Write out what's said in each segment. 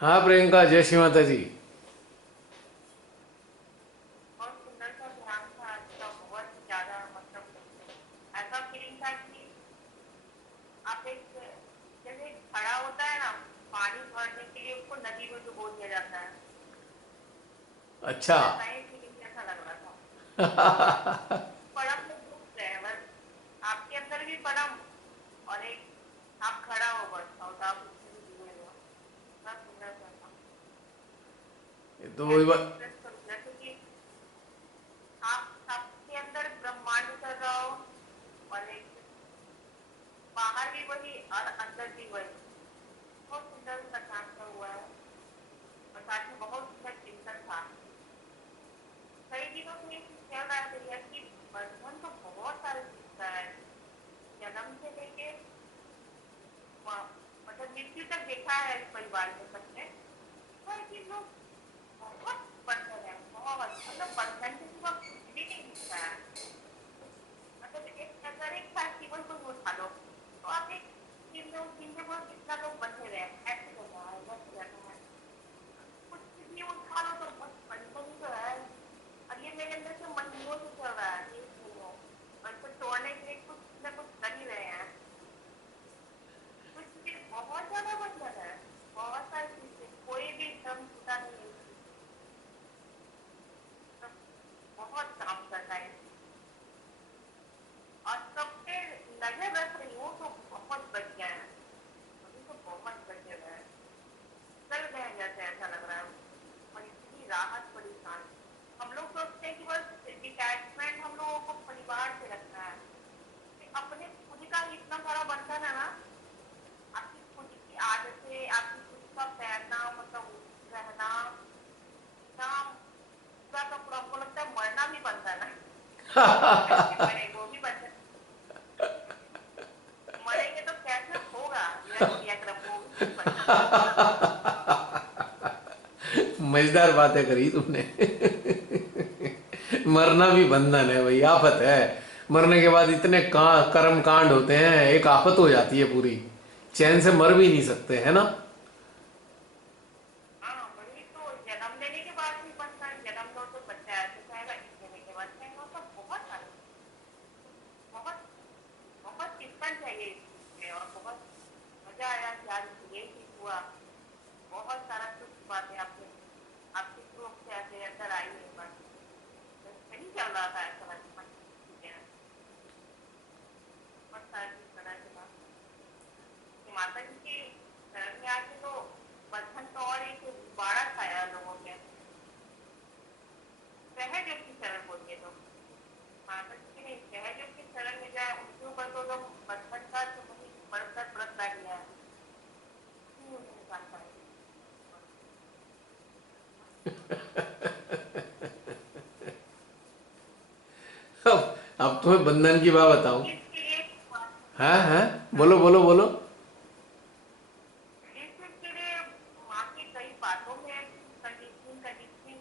हाँ प्रियंका, जय श्री माता जी। बहुत सुंदर सा ध्यान था आज का। बहुत ही ज्यादा मतलब ऐसा फीलिंग था कि आप एक जैसे खड़ा होता है ना, पानी भरने के लिए उसको नदी में डुबो दिया जाता है। अच्छा। ऐसा ही फीलिंग जैसा लग रहा था। परम में डूब गए बस। आपके अंदर भी परम, और एक आप खड़ा हो बस, और आप उसमें भी डूबे हो। इतना सुंदर सा था। ये तो वही कैसे बात। एक्सप्रेस करूँ, जैसे कि आप सबके अंदर ब्रह्मांड कर रहा हो, और एक बाहर भी वही और अंदर भी वही। बहुत सुंदर सा काम का हुआ है, और साथ में बहुत सुंदर चिंतन था। कई दिनों से ये चीज चल रहा है भैया कि बंधन तो बहुत सारे चीज का है। जन्म से लेके मतलब मृत्यु तक देखा है इस परिवार में सबने। तो है कि लोग बहुत बंधन है, बहुत मतलब बंधन के सिवा कुछ भी नहीं दिखता है। मतलब एक अगर एक साथ केवल कोई उठा लो तो आप एक दिन में उस दिन के बाद कितना लोग बंधे रहे, ऐसे करना है, बस रहना है। कुछ भी उठा लो तो बस बंधन ही तो है। और ये मेरे अंदर से महीनों से चल रहा है, 1 महीनों। और इसको तोड़ने के लिए कुछ न कुछ कर ही रहे हैं। कुछ भी बहुत ज्यादा बंधन है, बहुत सारी चीजें, कोई भी एकदम छूटा नहीं है। सब बहुत काम करना है। और सब पे नजर रख रही हूँ तो बहुत बढ़िया है। अभी तो बहुत बढ़िया है। चल गए जैसे ऐसा लग रहा है। और इतनी राहत पड़ी सांस। हम लोग सोचते हैं कि बस डिटैचमेंट हम लोगों को परिवार से रखना है। अपने खुद का इतना सारा बंधन है ना। आपकी खुद की आदतें, आपकी खुद का तैरना, मतलब रहना, इतना पूरा का पूरा हमको लगता है मरना भी बंधन है। कैसे मरे वो भी बंधन। मरेंगे तो कैसे होगा, धीरज क्रियाक्रम वो भी बंधन है। मजेदार बातें करी तुमने। मरना भी बंधन है भाई, आफत है। मरने के बाद इतने कर्म कांड होते हैं, एक आफत हो जाती है पूरी। चैन से मर भी नहीं सकते, है ना। हाँ वही तो, जन्म लेने के बाद भी बंधन, जन्म लो तो बच्चा ऐसे चाहेगा, इस लेने के बाद चाहेगा, मतलब बहुत सारे, बहुत बहुत चिंतन चाहिए इस चीज पे। और बहुत मजा आया कि आज ये चीज हुआ। बहुत सारा कुछ बातें आपने आपके ग्रुप से ऐसे अंदर आई है बस। सही चल रहा था ऐसा लगता है। बहुत सारी चीज करने के बाद कि माता जी के शरण में आके तो बंधन का और एक बाड़ा छाया लोगों के। सहज की शरण बोलिए तो माता जी के नहीं, सहज की शरण में जाए उनके ऊपर तो लोग बंधन का जो वही बढ़कर व्रत बैठ गया है। नहीं उन्हें निकाल पाए। अब तुम्हें बंधन की बात बताऊं। इसके लिए हाँ हाँ, हाँ, बोलो बोलो बोलो। इसके लिए माँ की कई बातों में ऐसी कंडीशनिंग कंडीशनिंग।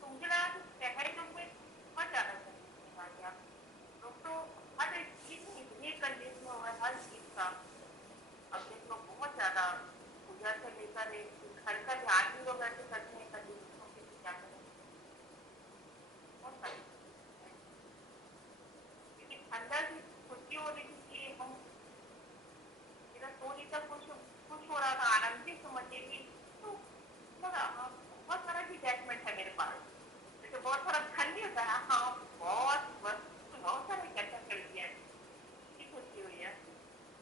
तो मुझे लगा कि सहज में बहुत ज्यादा कंडीशनिंग आ गया। लोग तो हर एक चीज में इतनी कंडीशन हो है, हर चीज का। अब देख लो बहुत ज्यादा पूजा से लेकर एक घर का ध्यान भी लोग ऐसे करते हैं, कंडीशनों के लिए क्या करें। बहुत सारी चीजें हैं। लेकिन अंदर से खुशी हो रही थी कि हम, मेरा सोच इतना खुश खुश हो रहा था, आनंदित समझिए कि तो लगा हाँ बहुत सारा डिटैचमेंट है मेरे पास। जैसे बहुत सारा धन भी होता है, हाँ बहुत बस बहुत सारा इकट्ठा कर दिया है। इतनी खुशी हुई है।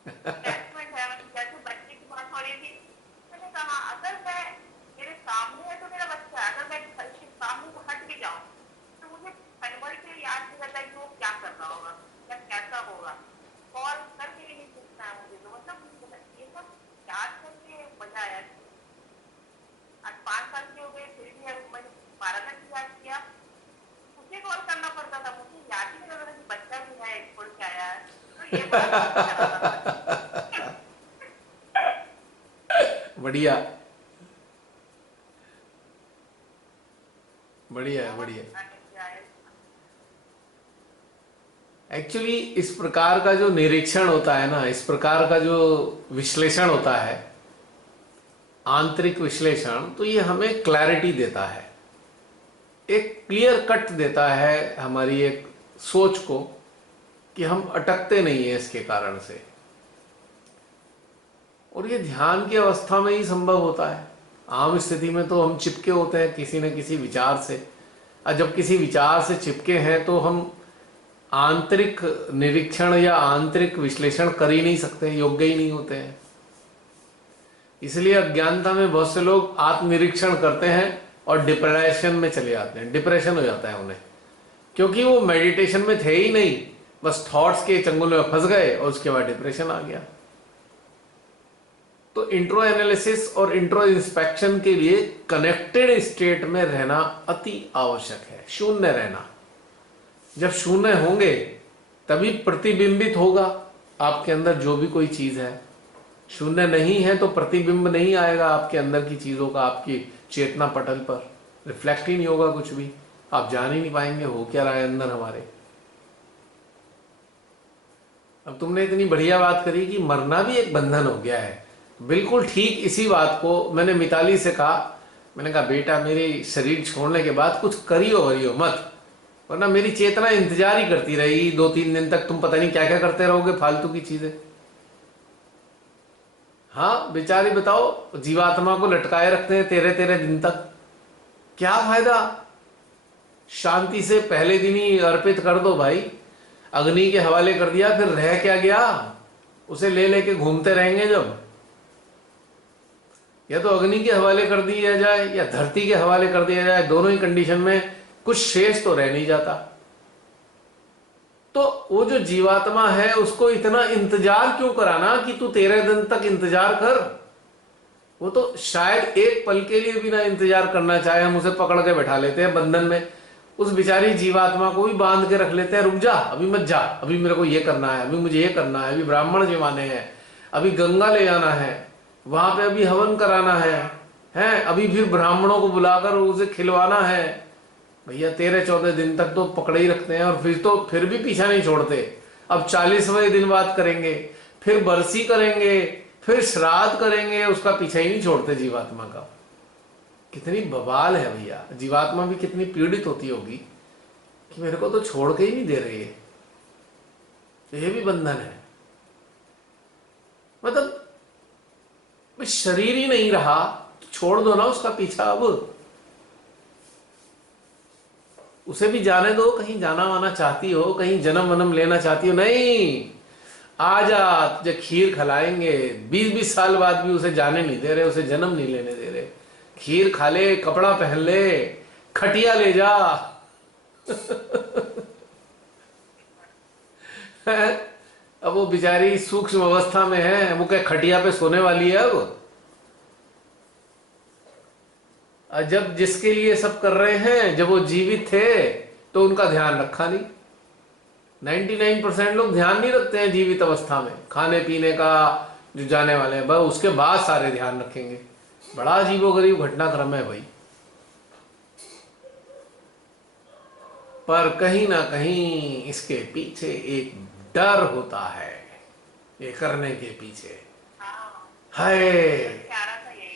अटैचमेंट है, मतलब जैसे बच्चे की बात हो रही थी, मैंने कहा अगर मैं, मेरे सामने है तो मेरा बच्चा है, अगर मैं घर के सामने को हट भी जाऊं तो मुझे पल भर के लिए याद नहीं रहता है कि वो क्या कर रहा होगा या कैसा होगा। कॉल करके भी नहीं पूछना है मुझे, तो मतलब ये सब याद करके मजा आया कि आज 5 साल के हो गए फिर भी अब मैंने 12 घंटे याद किया। मुझे कॉल करना पड़ता था, मुझे याद ही नहीं रहता था कि बच्चा भी है, छोड़ के आया है। तो ये बड़ा समस्या रहता था। बढ़िया। बढ़िया है, बहुत बढ़िया है। आनंद आया। एक्चुअली इस प्रकार का जो निरीक्षण होता है ना, इस प्रकार का जो विश्लेषण होता है, आंतरिक विश्लेषण, तो ये हमें क्लैरिटी देता है, एक क्लियर कट देता है हमारी एक सोच को, कि हम अटकते नहीं है इसके कारण से। और ये ध्यान की अवस्था में ही संभव होता है। आम स्थिति में तो हम चिपके होते हैं किसी न किसी विचार से, और जब किसी विचार से चिपके हैं तो हम आंतरिक निरीक्षण या आंतरिक विश्लेषण कर ही नहीं सकते, योग्य ही नहीं होते हैं। इसलिए अज्ञानता में बहुत से लोग आत्मनिरीक्षण करते हैं और डिप्रेशन में चले जाते हैं, डिप्रेशन हो जाता है उन्हें, क्योंकि वो मेडिटेशन में थे ही नहीं, बस थॉट्स के चंगुल में फंस गए और उसके बाद डिप्रेशन आ गया। तो इंट्रो एनालिसिस और इंट्रो इंस्पेक्शन के लिए कनेक्टेड स्टेट में रहना अति आवश्यक है, शून्य रहना। जब शून्य होंगे तभी प्रतिबिंबित होगा आपके अंदर जो भी कोई चीज है। शून्य नहीं है तो प्रतिबिंब नहीं आएगा आपके अंदर की चीजों का, आपकी चेतना पटल पर रिफ्लेक्ट ही नहीं होगा कुछ भी, आप जान ही नहीं पाएंगे हो क्या रहा है अंदर हमारे। अब तुमने इतनी बढ़िया बात करी कि मरना भी एक बंधन हो गया है, बिल्कुल ठीक इसी बात को मैंने मिताली से कहा। मैंने कहा बेटा मेरे शरीर छोड़ने के बाद कुछ करियो वरियो मत, वरना मेरी चेतना इंतजार ही करती रहेगी 2-3 दिन तक, तुम पता नहीं क्या क्या करते रहोगे फालतू की चीजें। हाँ बेचारी बताओ, जीवात्मा को लटकाए रखते हैं 13-13 दिन तक, क्या फायदा। शांति से पहले दिन ही अर्पित कर दो भाई, अग्नि के हवाले कर दिया, फिर रह क्या गया, उसे ले लेके घूमते रहेंगे जब। या तो अग्नि के हवाले कर दिया जाए या धरती के हवाले कर दिया जाए, दोनों ही कंडीशन में कुछ शेष तो रह नहीं जाता। तो वो जो जीवात्मा है उसको इतना इंतजार क्यों कराना कि तू 13 दिन तक इंतजार कर। वो तो शायद एक पल के लिए भी ना इंतजार करना चाहे, हम उसे पकड़ के बैठा लेते हैं बंधन में, उस बेचारी जीवात्मा को भी बांध के रख लेते हैं, रुक जा अभी मत जा, अभी मेरे को ये करना है, अभी मुझे ये करना है, अभी ब्राह्मण जिवाने हैं, अभी गंगा ले जाना है, वहां पे अभी हवन कराना है, अभी फिर ब्राह्मणों को बुलाकर उसे खिलवाना है। भैया 13-14 दिन तक तो पकड़े ही रखते हैं, और फिर भी पीछा नहीं छोड़ते। अब 40वें दिन बाद करेंगे, फिर बरसी करेंगे, फिर श्राद्ध करेंगे, उसका पीछा ही नहीं छोड़ते जीवात्मा का। कितनी बवाल है भैया, जीवात्मा भी कितनी पीड़ित होती होगी कि मेरे को तो छोड़ के ही नहीं दे रही है। ये भी बंधन है, मतलब शरीर ही नहीं रहा तो छोड़ दो ना उसका पीछा। अब उसे भी जाने दो, कहीं जाना वाना चाहती हो, कहीं जन्म वनम लेना चाहती हो, नहीं आजा तुझे खीर खिलाएंगे। 20-20 साल बाद भी उसे जाने नहीं दे रहे, उसे जन्म नहीं लेने दे रहे। खीर खा ले, कपड़ा पहन ले, खटिया ले जा। अब वो बेचारी सूक्ष्म अवस्था में है, वो क्या खटिया पे सोने वाली है अब। जब जिसके लिए सब कर रहे हैं, जब वो जीवित थे तो उनका ध्यान रखा नहीं। 99% लोग ध्यान नहीं रखते हैं जीवित अवस्था में, खाने पीने का जो जाने वाले हैं, बस उसके बाद सारे ध्यान रखेंगे। बड़ा अजीबोगरीब घटनाक्रम है भाई। पर कहीं ना कहीं इसके पीछे एक डर होता है, ये करने के पीछे। हाय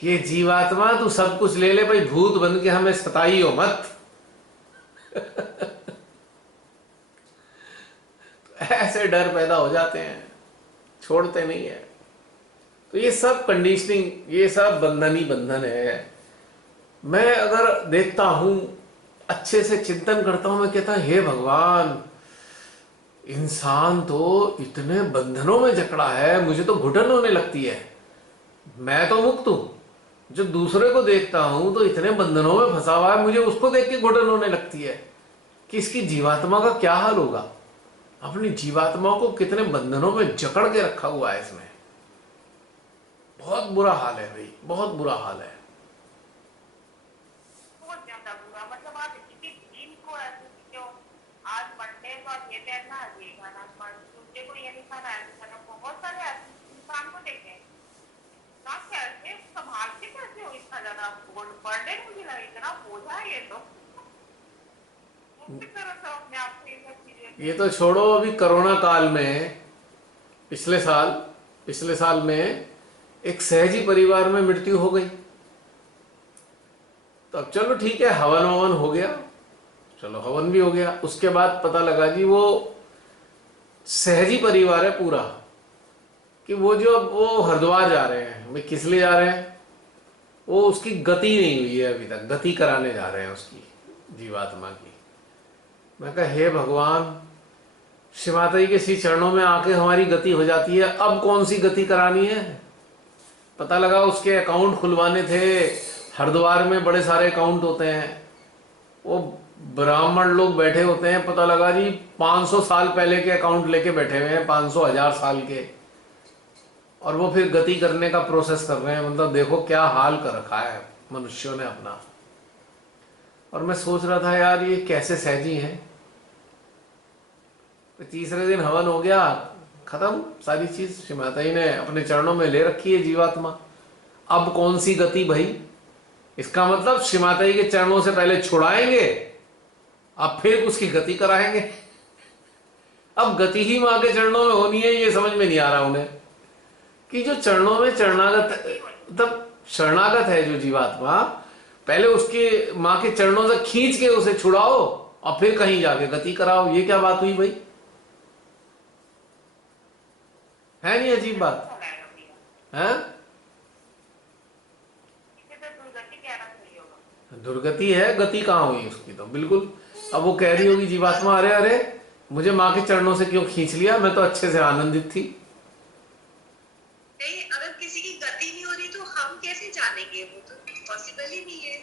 ये जीवात्मा तू सब कुछ ले ले भाई, भूत बन के हमें सताई हो मत। ऐसे डर पैदा हो जाते हैं, छोड़ते नहीं है। तो ये सब कंडीशनिंग, ये सब बंधन ही बंधन है। मैं अगर देखता हूं, अच्छे से चिंतन करता हूं, मैं कहता हूं हे भगवान, इंसान तो इतने बंधनों में जकड़ा है, मुझे तो घुटन होने लगती है। मैं तो मुक्त हूं, जो दूसरे को देखता हूं तो इतने बंधनों में फंसा हुआ है, मुझे उसको देख के घुटन होने लगती है कि इसकी जीवात्मा का क्या हाल होगा। अपनी जीवात्मा को कितने बंधनों में जकड़ के रखा हुआ है इसने। बहुत बुरा हाल है भाई, बहुत बुरा हाल है। बहुत ज्यादा बुरा, मतलब आप किसी दिन को ऐसे क्यों, आज मंडे को आप ये पहनना, ये खाना, ट्यूसडे को ये नहीं खाना, ऐसे खाना। बहुत सारे इंसान को देखे ना, कैसे संभालते कैसे हो इतना ज्यादा बर्डन, मुझे लगा इतना बोझा है ये तो। तरह से अपने आप से ये सब चीजें, ये तो छोड़ो, अभी कोरोना काल में पिछले साल में एक सहजी परिवार में मृत्यु हो गई। तो अब चलो ठीक है, हवन ववन हो गया, चलो हवन भी हो गया। उसके बाद पता लगा जी वो सहजी परिवार है पूरा, कि वो जो अब वो हरिद्वार जा रहे हैं, वे किस लिए जा रहे हैं, वो उसकी गति नहीं हुई है अभी तक, गति कराने जा रहे हैं उसकी, जीवात्मा की। मैं कहा हे भगवान, श्री माता जी के श्री चरणों में आके हमारी गति हो जाती है, अब कौन सी गति करानी है। पता लगा उसके अकाउंट खुलवाने थे हरिद्वार में, बड़े सारे अकाउंट होते हैं, वो ब्राह्मण लोग बैठे होते हैं, पता लगा जी 500 साल पहले के अकाउंट लेके बैठे हुए हैं, 500 1000 साल के, और वो फिर गति करने का प्रोसेस कर रहे हैं। मतलब देखो क्या हाल कर रखा है मनुष्यों ने अपना। और मैं सोच रहा था यार ये कैसे सहजी हैं। तो तीसरे दिन हवन हो गया, खत्म सारी चीज, श्री माता जी ने अपने चरणों में ले रखी है जीवात्मा। अब कौन सी गति भाई, इसका मतलब श्री माता जी के चरणों से पहले छुड़ाएंगे, अब फिर उसकी गति कराएंगे। अब गति ही मां के चरणों में होनी है, ये समझ में नहीं आ रहा उन्हें, कि जो चरणों में शरणागत, मतलब शरणागत है जो जीवात्मा, पहले उसके मां के चरणों से खींच के उसे छुड़ाओ और फिर कहीं जाके गति कराओ। ये क्या बात हुई भाई, है नहीं अजीब बात है। दुर्गति है, गति कहाँ हुई उसकी तो बिल्कुल। अब वो कह रही होगी जीवात्मा, अरे अरे मुझे माँ के चरणों से क्यों खींच लिया, मैं तो अच्छे से आनंदित थी। नहीं, अगर किसी की गति नहीं हो रही तो हम कैसे जानेंगे, वो तो पॉसिबल ही नहीं है।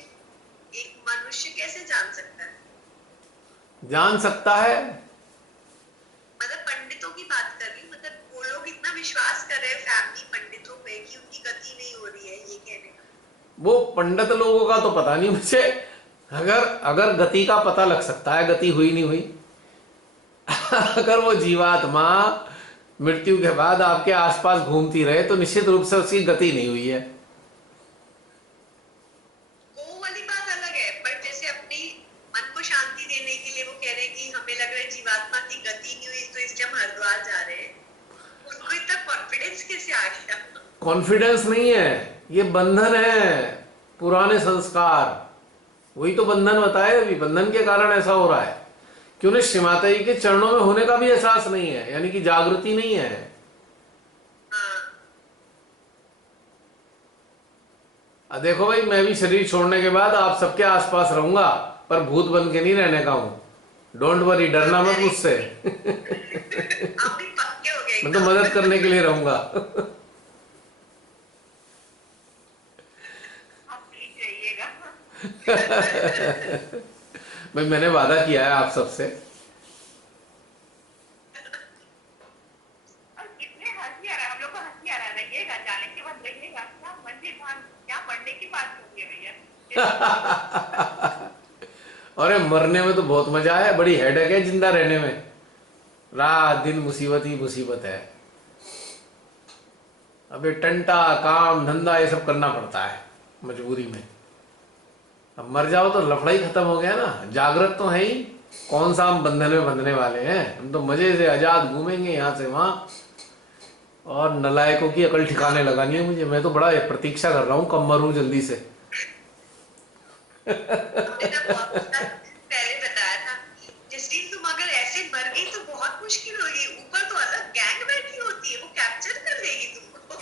एक मनुष्य कैसे जान सकता है? जान सकता है, मतलब पंडितों की बात कर रही हूँ, मतलब वो लोग इतना विश्वास कर रहे हैं फैमिली पंडितों पे कि उनकी गति नहीं हो रही है, ये कहने का। वो पंडित लोगों का तो पता नहीं मुझे, अगर गति का पता लग सकता है, गति हुई नहीं हुई। अगर वो जीवात्मा मृत्यु के बाद आपके आसपास घूमती रहे तो निश्चित रूप से उसकी गति नहीं हुई है। वो वाली बात अलग है, पर जैसे अपनी मन को शांति देने के लिए वो कह रहे हैं कि हमें लग रहा है जीवात्मा की गति नहीं हुई, तो इसलिए हम हरिद्वार जा रहे हैं। उनको इतना कॉन्फिडेंस कैसे आ गया? कॉन्फिडेंस नहीं है, ये बंधन है, पुराने संस्कार, वही तो बंधन बताए। अभी बंधन के कारण ऐसा हो रहा है कि उन्हें श्री माता जी के चरणों में होने का भी एहसास नहीं है, यानी कि जागृति नहीं है। देखो भाई, मैं भी शरीर छोड़ने के बाद आप सबके आसपास रहूंगा, पर भूत बन के नहीं रहने का हूं। डोंट वरी, डरना मत मुझसे। आप भी पक्के हो गए मैं तो मदद करने के लिए रहूंगा। आप प्लीज रहिएगा। भाई मैंने वादा किया है आप सबसे। और कितने हंसी आ रहा है, हम लोग को हंसी आ रहा है। रहिएगा, जाने के बाद रहिएगा, क्या मंदिर क्या पढ़ने की बात होती है भैया। अरे मरने में तो बहुत मजा है, बड़ी हेडेक है जिंदा रहने में, रात दिन मुसीबत ही मुसीबत है। अबे टंटा काम धंधा ये सब करना पड़ता है मजबूरी में। अब मर जाओ तो लफड़ा ही खत्म हो गया ना। जागृत तो है ही, कौन सा हम बंधन में बंधने वाले हैं, हम तो मजे से आजाद घूमेंगे यहाँ से वहां। और नलायकों की अकल ठिकाने लगानी है मुझे, मैं तो बड़ा प्रतीक्षा कर रहा हूँ कब मरूं जल्दी से। आपने ना बहुत पहले बताया था, जिस दिन तुम अगर ऐसे मर गई तो बहुत मुश्किल होगी, ऊपर तो अलग गैंग बैठी होती है, वो कैप्चर कर लेगी तुमको।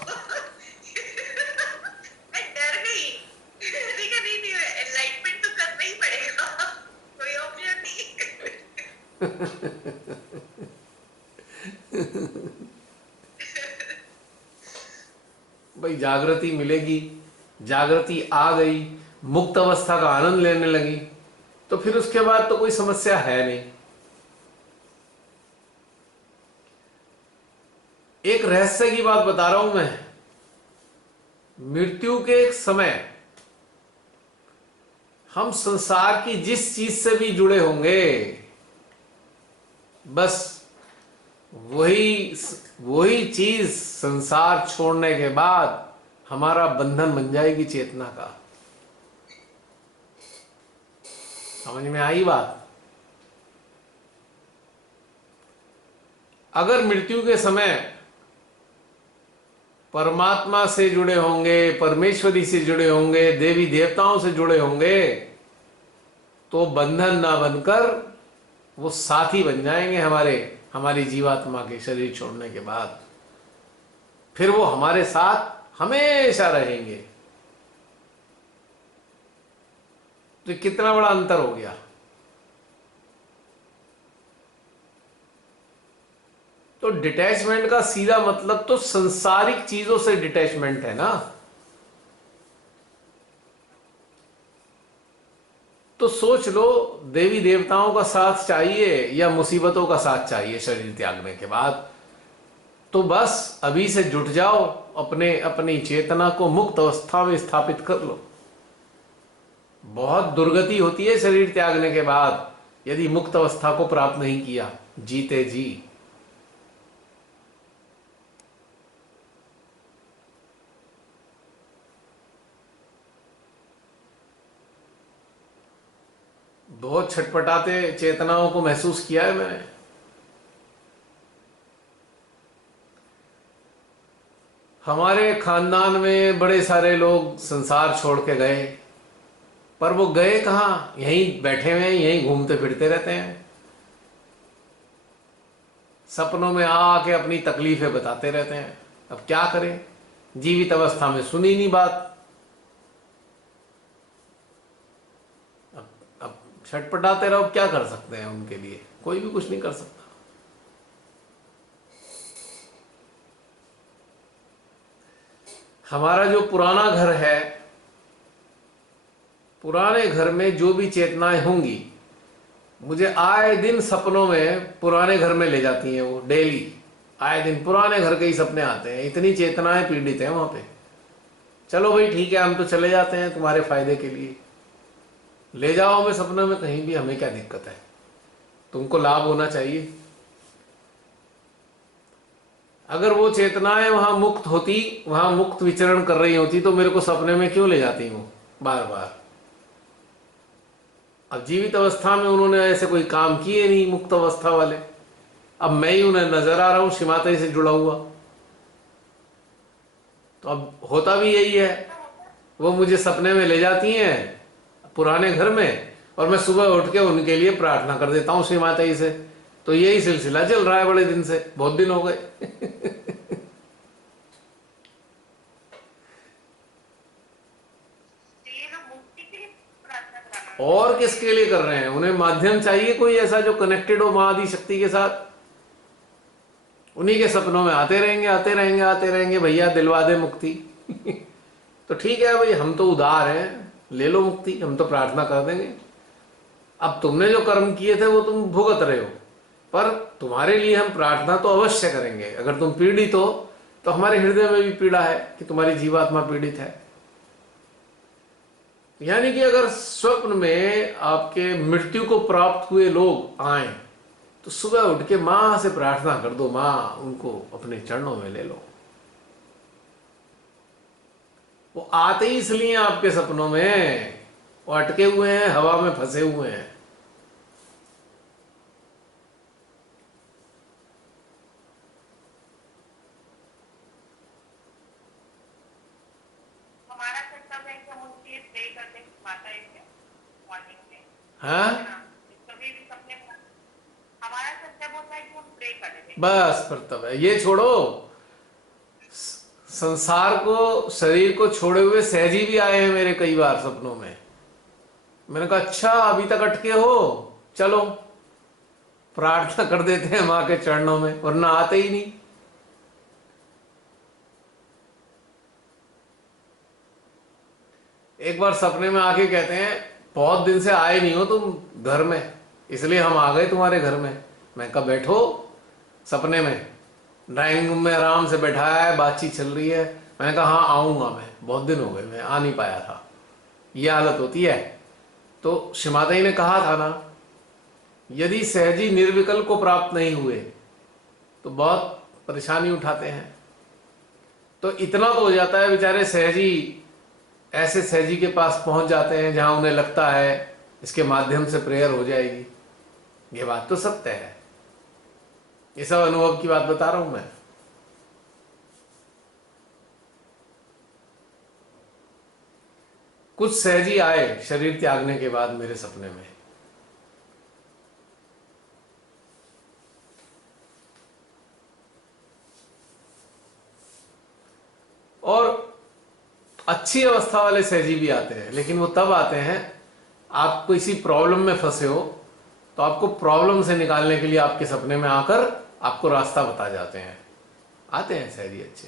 मैं डर गई। ठीक है, नहीं एनलाइटमेंट तो करना ही पड़ेगा, कोई ऑप्शन नहीं। भाई जागृति मिलेगी, जागृति आ गई, मुक्त अवस्था का आनंद लेने लगी, तो फिर उसके बाद तो कोई समस्या है नहीं। एक रहस्य की बात बता रहा हूं मैं। मृत्यु के एक समय हम संसार की जिस चीज से भी जुड़े होंगे, बस वही चीज संसार छोड़ने के बाद हमारा बंधन बन जाएगी चेतना का। समझ में आई बात? अगर मृत्यु के समय परमात्मा से जुड़े होंगे, परमेश्वरी से जुड़े होंगे, देवी देवताओं से जुड़े होंगे, तो बंधन ना बनकर वो साथी बन जाएंगे हमारी जीवात्मा के शरीर छोड़ने के बाद। फिर वो हमारे साथ हमेशा रहेंगे। तो कितना बड़ा अंतर हो गया। तो डिटैचमेंट का सीधा मतलब तो संसारिक चीजों से डिटैचमेंट है ना। तो सोच लो, देवी देवताओं का साथ चाहिए या मुसीबतों का साथ चाहिए शरीर त्यागने के बाद? तो बस अभी से जुट जाओ, अपनी चेतना को मुक्त अवस्था में स्थापित कर लो। बहुत दुर्गति होती है शरीर त्यागने के बाद यदि मुक्त अवस्था को प्राप्त नहीं किया जीते जी। बहुत छटपटाते चेतनाओं को महसूस किया है मैंने। हमारे खानदान में बड़े सारे लोग संसार छोड़ के गए, पर वो गए कहाँ? यहीं बैठे हुए हैं, यहीं घूमते फिरते रहते हैं, सपनों में आके अपनी तकलीफें बताते रहते हैं। अब क्या करें? जीवित अवस्था में सुनी नहीं बात, अब छटपटाते रहो। क्या कर सकते हैं उनके लिए? कोई भी कुछ नहीं कर सकता। हमारा जो पुराना घर है, पुराने घर में जो भी चेतनाएं होंगी, मुझे आए दिन सपनों में पुराने घर में ले जाती हैं। वो डेली आए दिन पुराने घर के ही सपने आते हैं। इतनी चेतनाएं पीड़ित हैं वहां पे। चलो भाई ठीक है, हम तो चले जाते हैं तुम्हारे फायदे के लिए, ले जाओ हमें सपनों में कहीं भी, हमें क्या दिक्कत है? तुमको लाभ होना चाहिए। अगर वो चेतनाएं वहां मुक्त होती, वहां मुक्त विचरण कर रही होती, तो मेरे को सपने में क्यों ले जाती वो बार बार? अब जीवित अवस्था में उन्होंने ऐसे कोई काम किए नहीं मुक्त अवस्था वाले। अब मैं ही उन्हें नजर आ रहा हूं श्रीमाता से जुड़ा हुआ। तो अब होता भी यही है, वो मुझे सपने में ले जाती हैं पुराने घर में, और मैं सुबह उठ के उनके लिए प्रार्थना कर देता हूं श्रीमाता से। तो यही सिलसिला चल रहा है बड़े दिन से, बहुत दिन हो गए। ये लोग मुक्ति के लिए प्रार्थना कराना। और किसके लिए कर रहे हैं? उन्हें माध्यम चाहिए कोई ऐसा जो कनेक्टेड हो महाआदि शक्ति के साथ। उन्हीं के सपनों में आते रहेंगे आते रहेंगे आते रहेंगे, भैया दिलवा दे मुक्ति। तो ठीक है भाई, हम तो उदार हैं, ले लो मुक्ति, हम तो प्रार्थना कर देंगे। अब तुमने जो कर्म किए थे वो तुम भुगत रहे हो, पर तुम्हारे लिए हम प्रार्थना तो अवश्य करेंगे। अगर तुम पीड़ित हो तो हमारे हृदय में भी पीड़ा है कि तुम्हारी जीवात्मा पीड़ित है। यानी कि अगर स्वप्न में आपके मृत्यु को प्राप्त हुए लोग आए तो सुबह उठ के मां से प्रार्थना कर दो, मां उनको अपने चरणों में ले लो। वो आते ही इसलिए आपके सपनों में, वो अटके हुए हैं, हवा में फंसे हुए हैं। हमारा कर्तव्य है कि हम उनके लिए प्रे करते हैं माता से मॉर्निंग में। हाँ, कभी भी सपने में हमारा कर्तव्य होता है कि हम प्रे करें। बस कर्तव्य है। ये छोड़ो, संसार को, शरीर को छोड़े हुए सहजी भी आए हैं मेरे कई बार सपनों में। मैंने कहा अच्छा अभी तक अटके हो, चलो प्रार्थना कर देते हैं मां के चरणों में, वरना आते ही नहीं। एक बार सपने में आके कहते हैं बहुत दिन से आए नहीं हो तुम घर में, इसलिए हम आ गए तुम्हारे घर में। मैं कहा बैठो। सपने में ड्राइंग रूम में आराम से बैठाया है, बातचीत चल रही है। मैंने कहा हाँ आऊंगा, मैं बहुत दिन हो गए, मैं आ नहीं पाया था। ये हालत होती है। तो श्रीमाता जी ने कहा था ना, यदि सहजी निर्विकल्प को प्राप्त नहीं हुए तो बहुत परेशानी उठाते हैं। तो इतना तो हो जाता है, बेचारे सहजी ऐसे सहजी के पास पहुंच जाते हैं जहां उन्हें लगता है इसके माध्यम से प्रेयर हो जाएगी। ये बात तो सत्य है, ये सब अनुभव की बात बता रहा हूं मैं। कुछ सहजी आए शरीर त्यागने के बाद मेरे सपने में। और अच्छी अवस्था वाले सहजी भी आते हैं, लेकिन वो तब आते हैं आप किसी प्रॉब्लम में फंसे हो तो आपको प्रॉब्लम से निकालने के लिए आपके सपने में आकर आपको रास्ता बता जाते हैं। आते हैं सहजी अच्छे,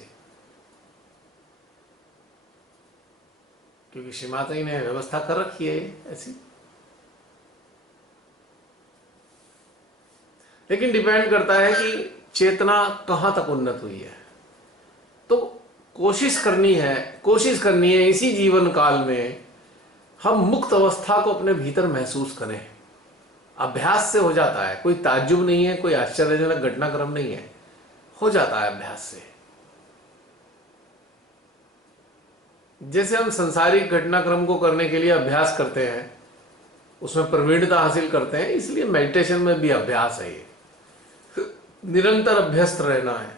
क्योंकि श्री माता जी ने व्यवस्था कर रखी है ऐसी। लेकिन डिपेंड करता है कि चेतना कहां तक उन्नत हुई है। तो कोशिश करनी है इसी जीवन काल में हम मुक्त अवस्था को अपने भीतर महसूस करें। अभ्यास से हो जाता है, कोई ताज्जुब नहीं है, कोई आश्चर्यजनक घटनाक्रम नहीं है, हो जाता है अभ्यास से। जैसे हम संसारिक घटनाक्रम को करने के लिए अभ्यास करते हैं, उसमें प्रवीणता हासिल करते हैं, इसलिए मेडिटेशन में भी अभ्यास है। ये निरंतर अभ्यस्त रहना है।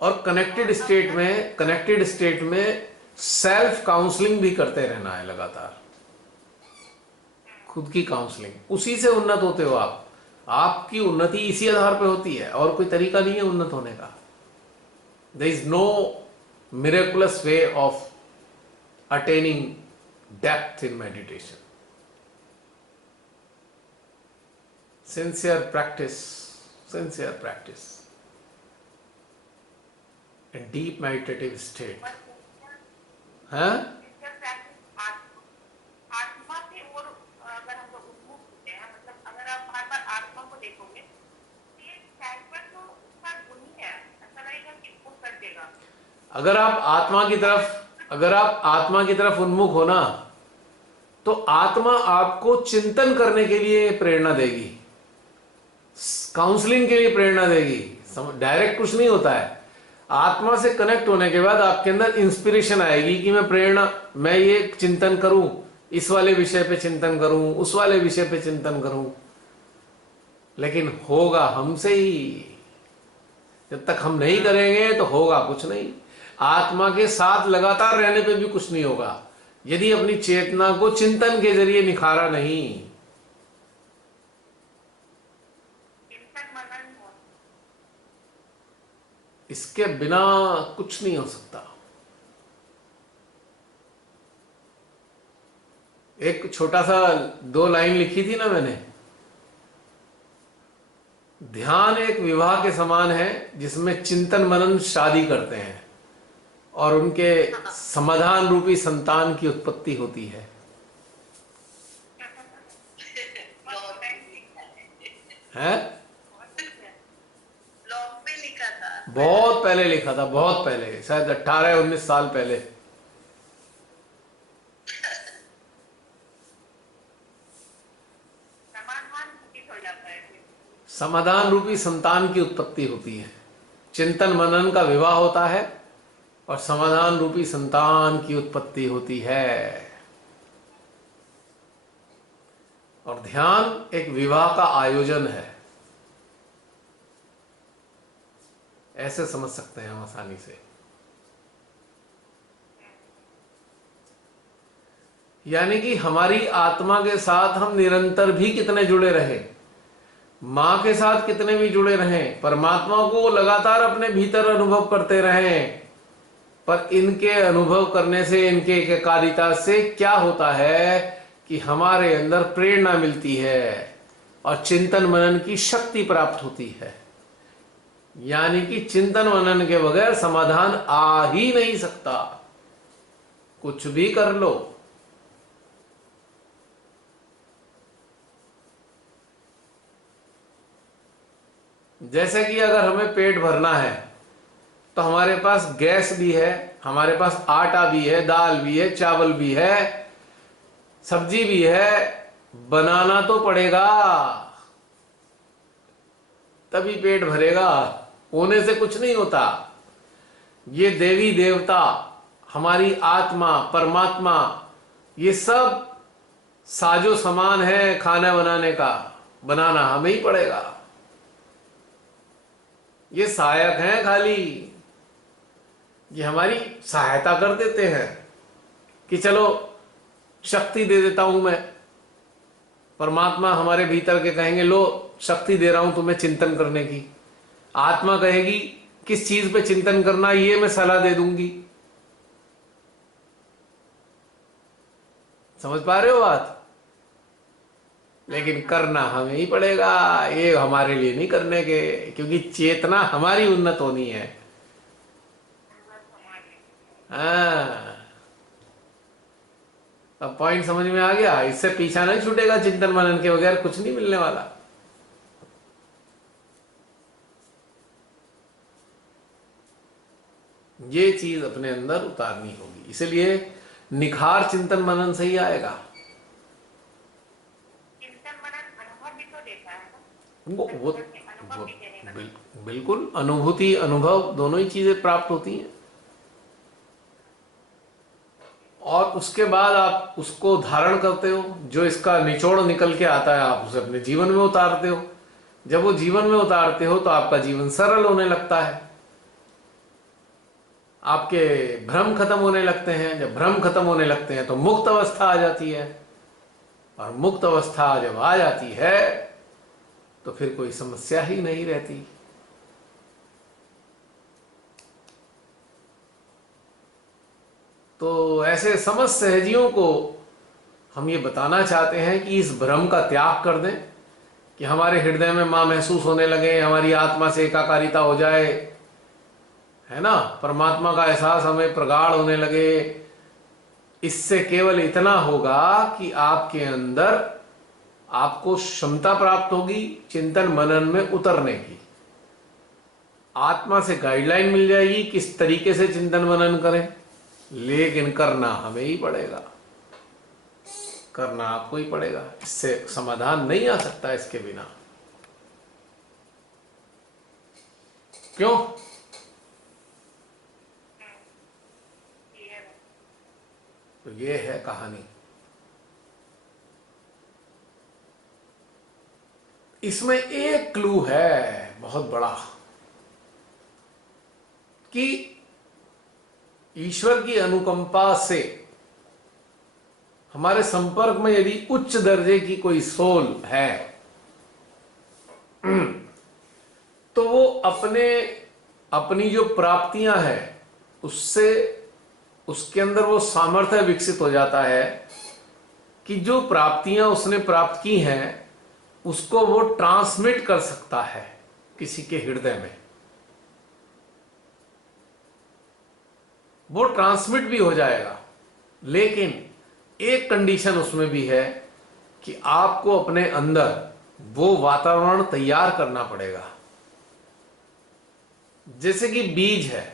और कनेक्टेड स्टेट में सेल्फ काउंसलिंग भी करते रहना है लगातार, खुद की काउंसलिंग। उसी से उन्नत होते हो आप। आपकी उन्नति इसी आधार पे होती है, और कोई तरीका नहीं है उन्नत होने का। There is no miraculous way of attaining depth in meditation. Sincere practice a deep meditative state। हाँ, आत्मा से और अगर हम लोग उन्मुख होते हैं, मतलब अगर आप बार बार आत्मा को देखोगे तो ये सैंपल तो उसका गुण ही है, ऐसा लगेगा कि वो कर देगा। अगर आप आत्मा की तरफ उन्मुख हो ना, तो आत्मा आपको चिंतन करने के लिए प्रेरणा देगी, काउंसलिंग के लिए प्रेरणा देगी। डायरेक्ट कुछ नहीं होता है। आत्मा से कनेक्ट होने के बाद आपके अंदर इंस्पिरेशन आएगी कि मैं ये चिंतन करूं, इस वाले विषय पे चिंतन करूं, उस वाले विषय पे चिंतन करूं। लेकिन होगा हमसे ही। जब तक हम नहीं करेंगे तो होगा कुछ नहीं। आत्मा के साथ लगातार रहने पे भी कुछ नहीं होगा, यदि अपनी चेतना को चिंतन के जरिए निखारा नहीं। इसके बिना कुछ नहीं हो सकता। एक छोटा सा 2 लाइन लिखी थी ना मैंने, ध्यान एक विवाह के समान है जिसमें चिंतन मनन शादी करते हैं और उनके समाधान रूपी संतान की उत्पत्ति होती है। हैं? बहुत पहले लिखा था, बहुत पहले, शायद 18-19 साल पहले। समाधान रूपी संतान की उत्पत्ति होती है। चिंतन मनन का विवाह होता है और समाधान रूपी संतान की उत्पत्ति होती है। और ध्यान एक विवाह का आयोजन है, ऐसे समझ सकते हैं हम आसानी से। यानी कि हमारी आत्मा के साथ हम निरंतर भी कितने जुड़े रहे, मां के साथ कितने भी जुड़े रहें, परमात्मा को लगातार अपने भीतर अनुभव करते रहें, पर इनके अनुभव करने से, इनके एकाकारिता से क्या होता है कि हमारे अंदर प्रेरणा मिलती है और चिंतन मनन की शक्ति प्राप्त होती है। यानी कि चिंतन मनन के बगैर समाधान आ ही नहीं सकता, कुछ भी कर लो। जैसे कि अगर हमें पेट भरना है तो हमारे पास गैस भी है, हमारे पास आटा भी है, दाल भी है, चावल भी है, सब्जी भी है, बनाना तो पड़ेगा तभी पेट भरेगा, होने से कुछ नहीं होता। ये देवी देवता, हमारी आत्मा, परमात्मा, ये सब साजो सामान है खाना बनाने का, बनाना हमें ही पड़ेगा। ये सहायक हैं खाली। ये हमारी सहायता कर देते हैं कि चलो शक्ति दे देता हूं मैं। परमात्मा हमारे भीतर के कहेंगे लो शक्ति दे रहा हूं तुम्हें चिंतन करने की। आत्मा कहेगी किस चीज पे चिंतन करना ये मैं सलाह दे दूंगी। समझ पा रहे हो बात? लेकिन करना हमें ही पड़ेगा, ये हमारे लिए नहीं करने के, क्योंकि चेतना हमारी उन्नत होनी है। हाँ, अब पॉइंट समझ में आ गया। इससे पीछा नहीं छूटेगा, चिंतन मनन के बगैर कुछ नहीं मिलने वाला। ये चीज अपने अंदर उतारनी होगी, इसलिए निखार चिंतन मनन से ही आएगा। चिंतन मनन अनुभव भी तो देता है ना, वो अनुभव भी देने का। बिल्कुल, अनुभूति अनुभव दोनों ही चीजें प्राप्त होती हैं। और उसके बाद आप उसको धारण करते हो, जो इसका निचोड़ निकल के आता है आप उसे अपने जीवन में उतारते हो। जब वो जीवन में उतारते हो तो आपका जीवन सरल होने लगता है, आपके भ्रम खत्म होने लगते हैं। जब भ्रम खत्म होने लगते हैं तो मुक्त अवस्था आ जाती है, और मुक्त अवस्था जब आ जाती है तो फिर कोई समस्या ही नहीं रहती। तो ऐसे समस्त सहजियों को हम ये बताना चाहते हैं कि इस भ्रम का त्याग कर दें, कि हमारे हृदय में मां महसूस होने लगे, हमारी आत्मा से एकाकारिता हो जाए, है ना, परमात्मा का एहसास हमें प्रगाढ़ होने लगे। इससे केवल इतना होगा कि आपके अंदर आपको क्षमता प्राप्त होगी चिंतन मनन में उतरने की। आत्मा से गाइडलाइन मिल जाएगी किस तरीके से चिंतन मनन करें, लेकिन करना हमें ही पड़ेगा, करना आपको ही पड़ेगा। इससे समाधान नहीं आ सकता इसके बिना। क्यों? तो ये है कहानी। इसमें एक क्लू है बहुत बड़ा, कि ईश्वर की अनुकंपा से हमारे संपर्क में यदि उच्च दर्जे की कोई सोल है तो वो अपनी जो प्राप्तियां हैं उससे उसके अंदर वो सामर्थ्य विकसित हो जाता है कि जो प्राप्तियां उसने प्राप्त की हैं उसको वो ट्रांसमिट कर सकता है किसी के हृदय में। वो ट्रांसमिट भी हो जाएगा, लेकिन एक कंडीशन उसमें भी है कि आपको अपने अंदर वो वातावरण तैयार करना पड़ेगा। जैसे कि बीज है,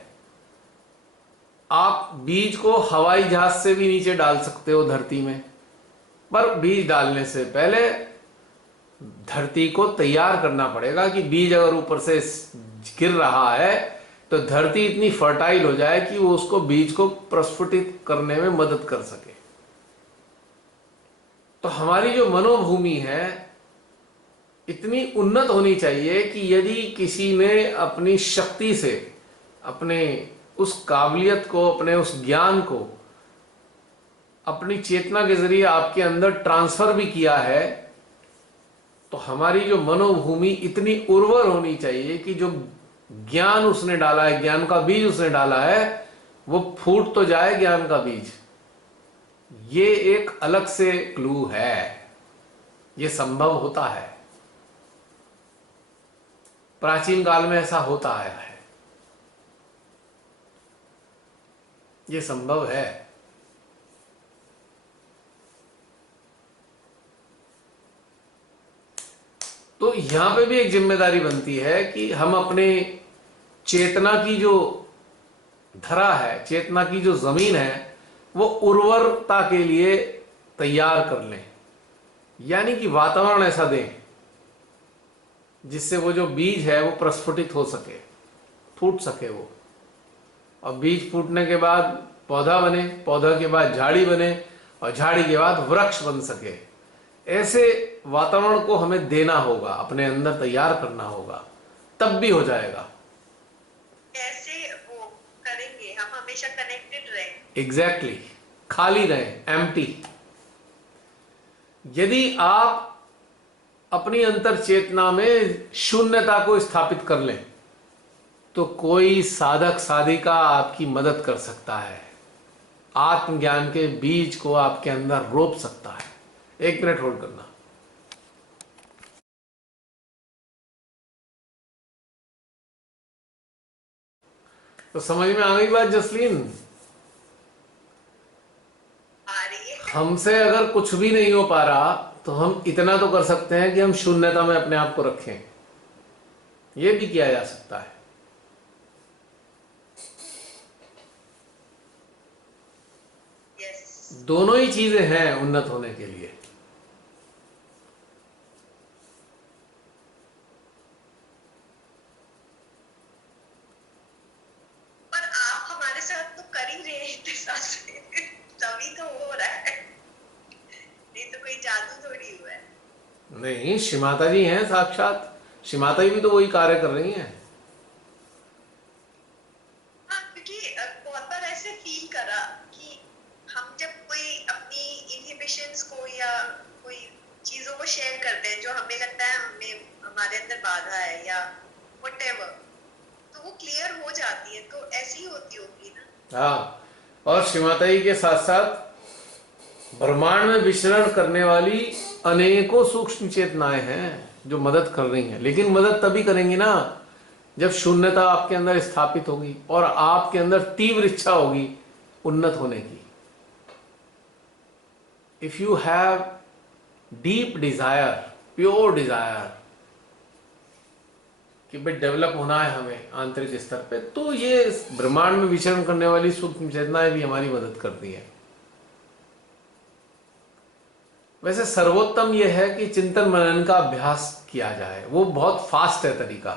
आप बीज को हवाई जहाज से भी नीचे डाल सकते हो धरती में, पर बीज डालने से पहले धरती को तैयार करना पड़ेगा कि बीज अगर ऊपर से गिर रहा है तो धरती इतनी फर्टाइल हो जाए कि वो उसको बीज को प्रस्फुटित करने में मदद कर सके। तो हमारी जो मनोभूमि है इतनी उन्नत होनी चाहिए कि यदि किसी ने अपनी शक्ति से अपने उस काबिलियत को, अपने उस ज्ञान को अपनी चेतना के जरिए आपके अंदर ट्रांसफर भी किया है, तो हमारी जो मनोभूमि इतनी उर्वर होनी चाहिए कि जो ज्ञान उसने डाला है, ज्ञान का बीज उसने डाला है, वो फूट तो जाए ज्ञान का बीज। ये एक अलग से क्लू है, ये संभव होता है, प्राचीन काल में ऐसा होता आया है, ये संभव है। तो यहां पे भी एक जिम्मेदारी बनती है कि हम अपने चेतना की जो धरा है, चेतना की जो जमीन है, वो उर्वरता के लिए तैयार कर लें, यानी कि वातावरण ऐसा दें जिससे वो जो बीज है वो प्रस्फुटित हो सके, फूट सके वो, और बीज फूटने के बाद पौधा बने, पौधा के बाद झाड़ी बने, और झाड़ी के बाद वृक्ष बन सके। ऐसे वातावरण को हमें देना होगा, अपने अंदर तैयार करना होगा, तब भी हो जाएगा। कैसे वो करेंगे हम वेकेटेड रहे। एग्जैक्टली, खाली रहे, एम्प्टी। यदि आप अपनी अंतर चेतना में शून्यता को स्थापित कर लें तो कोई साधक साधिका आपकी मदद कर सकता है, आत्मज्ञान के बीज को आपके अंदर रोप सकता है। 1 मिनट होल्ड करना। तो समझ में आ गई बात जसलीन? आ रही है। हमसे अगर कुछ भी नहीं हो पा रहा तो हम इतना तो कर सकते हैं कि हम शून्यता में अपने आप को रखें। यह भी किया जा सकता है। यस। दोनों ही चीजें हैं उन्नत होने के लिए। पर आप हमारे साथ तो कर ही रहे हैं इतने साल से तभी तो हो रहा है, नहीं तो कोई जादू थोड़ी हुआ है। नहीं, श्रीमाता जी हैं साक्षात। श्रीमाता जी भी तो वही कार्य कर रही हैं। हाँ, क्योंकि बहुत बार ऐसे फील करा कि हम जब कोई अपनी इनहिबिशंस को या कोई चीजों को शेयर करते हैं जो हमें लगता है हमें हमारे अंदर बाधा है या व्हाटएवर, तो वो क्लियर हो जाती है। तो ऐसी ही होती होगी ना। हाँ, और श्रीमाता जी के साथ साथ ब्रह्मांड में विचरण करने वाली अनेकों सूक्ष्म चेतनाएं हैं जो मदद कर रही हैं। लेकिन मदद तभी करेंगी ना जब शून्यता आपके अंदर स्थापित होगी और आपके अंदर तीव्र इच्छा होगी उन्नत होने की। If you have deep desire, pure desire कि भाई डेवलप होना है हमें आंतरिक स्तर पे, तो ये ब्रह्मांड में विचरण करने वाली सूक्ष्म चेतनाएं भी हमारी मदद करती हैं। वैसे सर्वोत्तम यह है कि चिंतन मनन का अभ्यास किया जाए। वो बहुत फास्ट है तरीका।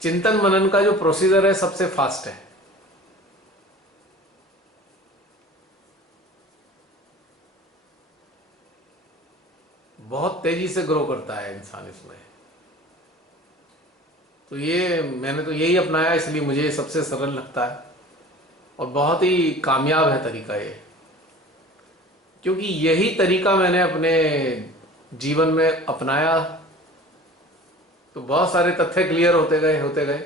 चिंतन मनन का जो प्रोसीजर है सबसे फास्ट है। बहुत तेजी से ग्रो करता है इंसान इसमें। तो ये मैंने तो यही अपनाया, इसलिए मुझे ये सबसे सरल लगता है और बहुत ही कामयाब है तरीका ये। क्योंकि यही तरीका मैंने अपने जीवन में अपनाया तो बहुत सारे तथ्य क्लियर होते गए।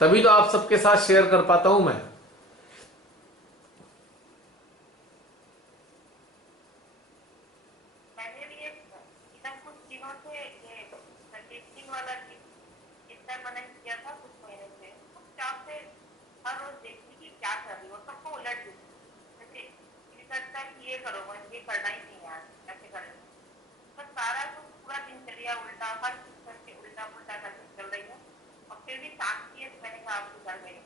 तभी तो आप सबके साथ शेयर कर पाता हूं मैं। मैंने भी एकदम कुछ दिनों से ये कंडीशनिंग वाला चिंतन मनन किया था कुछ महीने से। चुपचाप से हर रोज देखती कि क्या कर रही हो, सबको उलट देती। जैसे ये करता है कि ये करो, ये करना ही नहीं यार, ऐसे कर लो। बस सारा कुछ पूरा दिनचर्या उल्टा, हर चीज करके उल्टा पुल्टा करके चल रही है। और फिर भी शांति है। मैंने कहा आप कर गए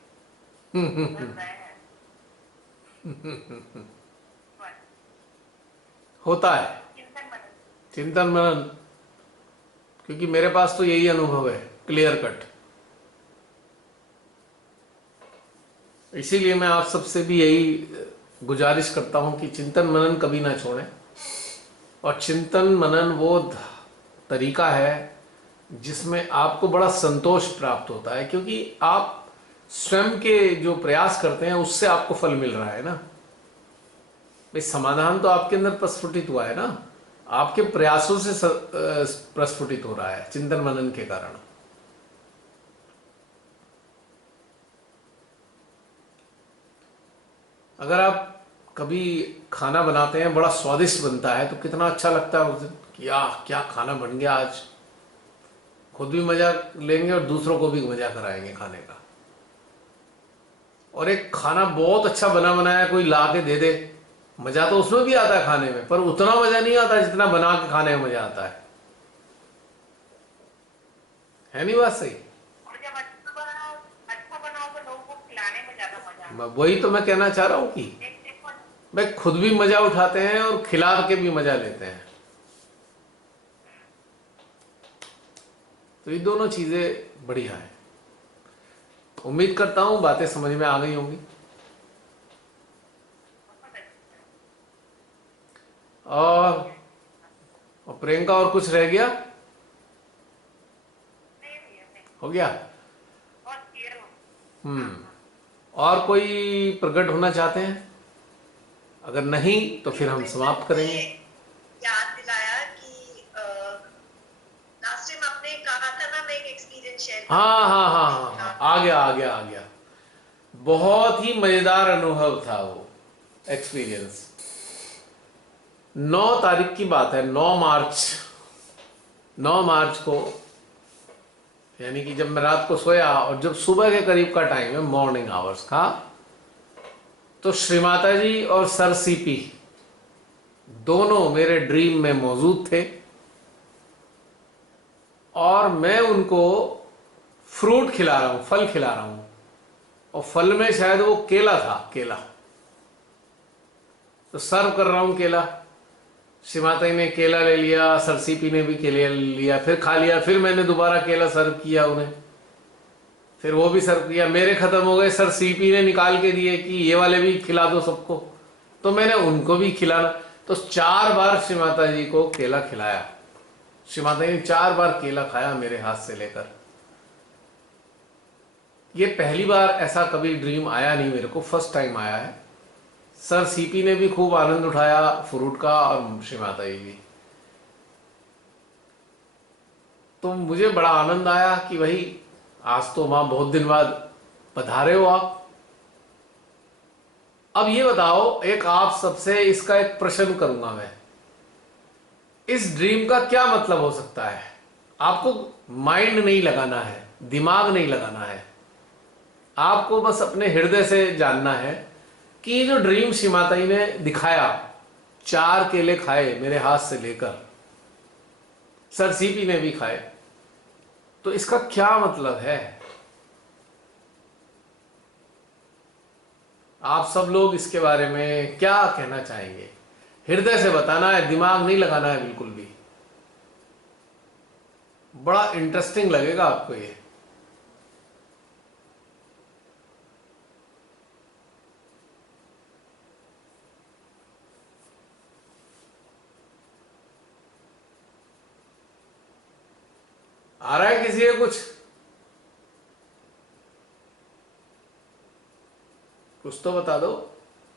कर रहे हैं। होता है चिंतन मनन। चिंतन मनन, क्योंकि मेरे पास तो यही अनुभव है क्लियर कट। इसीलिए मैं आप सबसे भी यही गुजारिश करता हूं कि चिंतन मनन कभी ना छोड़ें। और चिंतन मनन वो तरीका है जिसमें आपको बड़ा संतोष प्राप्त होता है, क्योंकि आप स्वयं के जो प्रयास करते हैं उससे आपको फल मिल रहा है ना। भाई समाधान तो आपके अंदर प्रस्फुटित हुआ है ना, आपके प्रयासों से प्रस्फुटित हो रहा है चिंतन मनन के कारण। अगर आप कभी खाना बनाते हैं, बड़ा स्वादिष्ट बनता है, तो कितना अच्छा लगता है उस दिन कि क्या खाना बन गया आज। खुद भी मजा लेंगे और दूसरों को भी मजा कराएंगे खाने का। और एक खाना बहुत अच्छा बना बनाया कोई ला के दे दे, मजा तो उसमें भी आता है खाने में, पर उतना मजा नहीं आता जितना बना के खाने में मजा आता है नहीं बात सही? और जब अच्छा बनाओ तो लोगों को खिलाने में ज्यादा मजा आता वही तो मैं कहना चाह रहा हूं कि है। देखो भाई खुद भी मजा उठाते हैं और खिला के भी मजा लेते हैं। तो ये दोनों चीजें बढ़िया है। उम्मीद करता हूं बातें समझ में आ गई होंगी। और प्रियंका, और कुछ रह गया? हो गया? बहुत क्लियर हो। और कोई प्रकट होना चाहते हैं? अगर नहीं तो फिर हम समाप्त करेंगे। याद दिलाया कि लास्ट टाइम आपने कहा था ना, मैं एक एक्सपीरियंस शेयर हाँ करूंगी। हाँ हाँ हाँ हाँ, आ गया आ गया आ गया। बहुत ही मजेदार अनुभव था वो एक्सपीरियंस। 9 तारीख की बात है, 9 मार्च। 9 मार्च को, यानी कि जब मैं रात को सोया और जब सुबह के करीब का टाइम है, मॉर्निंग आवर्स का, तो श्रीमाता जी और सर सीपी दोनों मेरे ड्रीम में मौजूद थे और मैं उनको फ्रूट खिला रहा हूं, फल खिला रहा हूं, और फल में शायद वो केला था, केला। तो सर्व कर रहा हूं केला, श्रीमाता जी ने केला ले लिया, सर सीपी ने भी केला ले लिया, फिर खा लिया, फिर मैंने दोबारा केला सर्व किया उन्हें, फिर वो भी सर्व किया, मेरे खत्म हो गए, सर सीपी ने निकाल के दिए कि ये वाले भी खिला दो सबको, तो मैंने उनको भी खिलाना। तो 4 बार श्रीमाता जी को केला खिलाया, श्रीमाता जी ने 4 बार केला खाया मेरे हाथ से लेकर। ये पहली बार ऐसा कभी ड्रीम आया नहीं मेरे को, फर्स्ट टाइम आया है। सर सीपी ने भी खूब आनंद उठाया फ्रूट का और श्रीमाता जी भी। तो मुझे बड़ा आनंद आया कि भाई आज तो मां बहुत दिन बाद पधारे हो आप। अब ये बताओ, एक आप सबसे इसका एक प्रश्न करूंगा मैं, इस ड्रीम का क्या मतलब हो सकता है? आपको माइंड नहीं लगाना है, दिमाग नहीं लगाना है, आपको बस अपने हृदय से जानना है कि ये जो ड्रीम श्री माता जी ने दिखाया, 4 केले खाए मेरे हाथ से लेकर, सर सीपी ने भी खाए, तो इसका क्या मतलब है? आप सब लोग इसके बारे में क्या कहना चाहेंगे? हृदय से बताना है, दिमाग नहीं लगाना है बिल्कुल भी। बड़ा इंटरेस्टिंग लगेगा आपको ये। आ रहा है किसी को कुछ तो बता दो,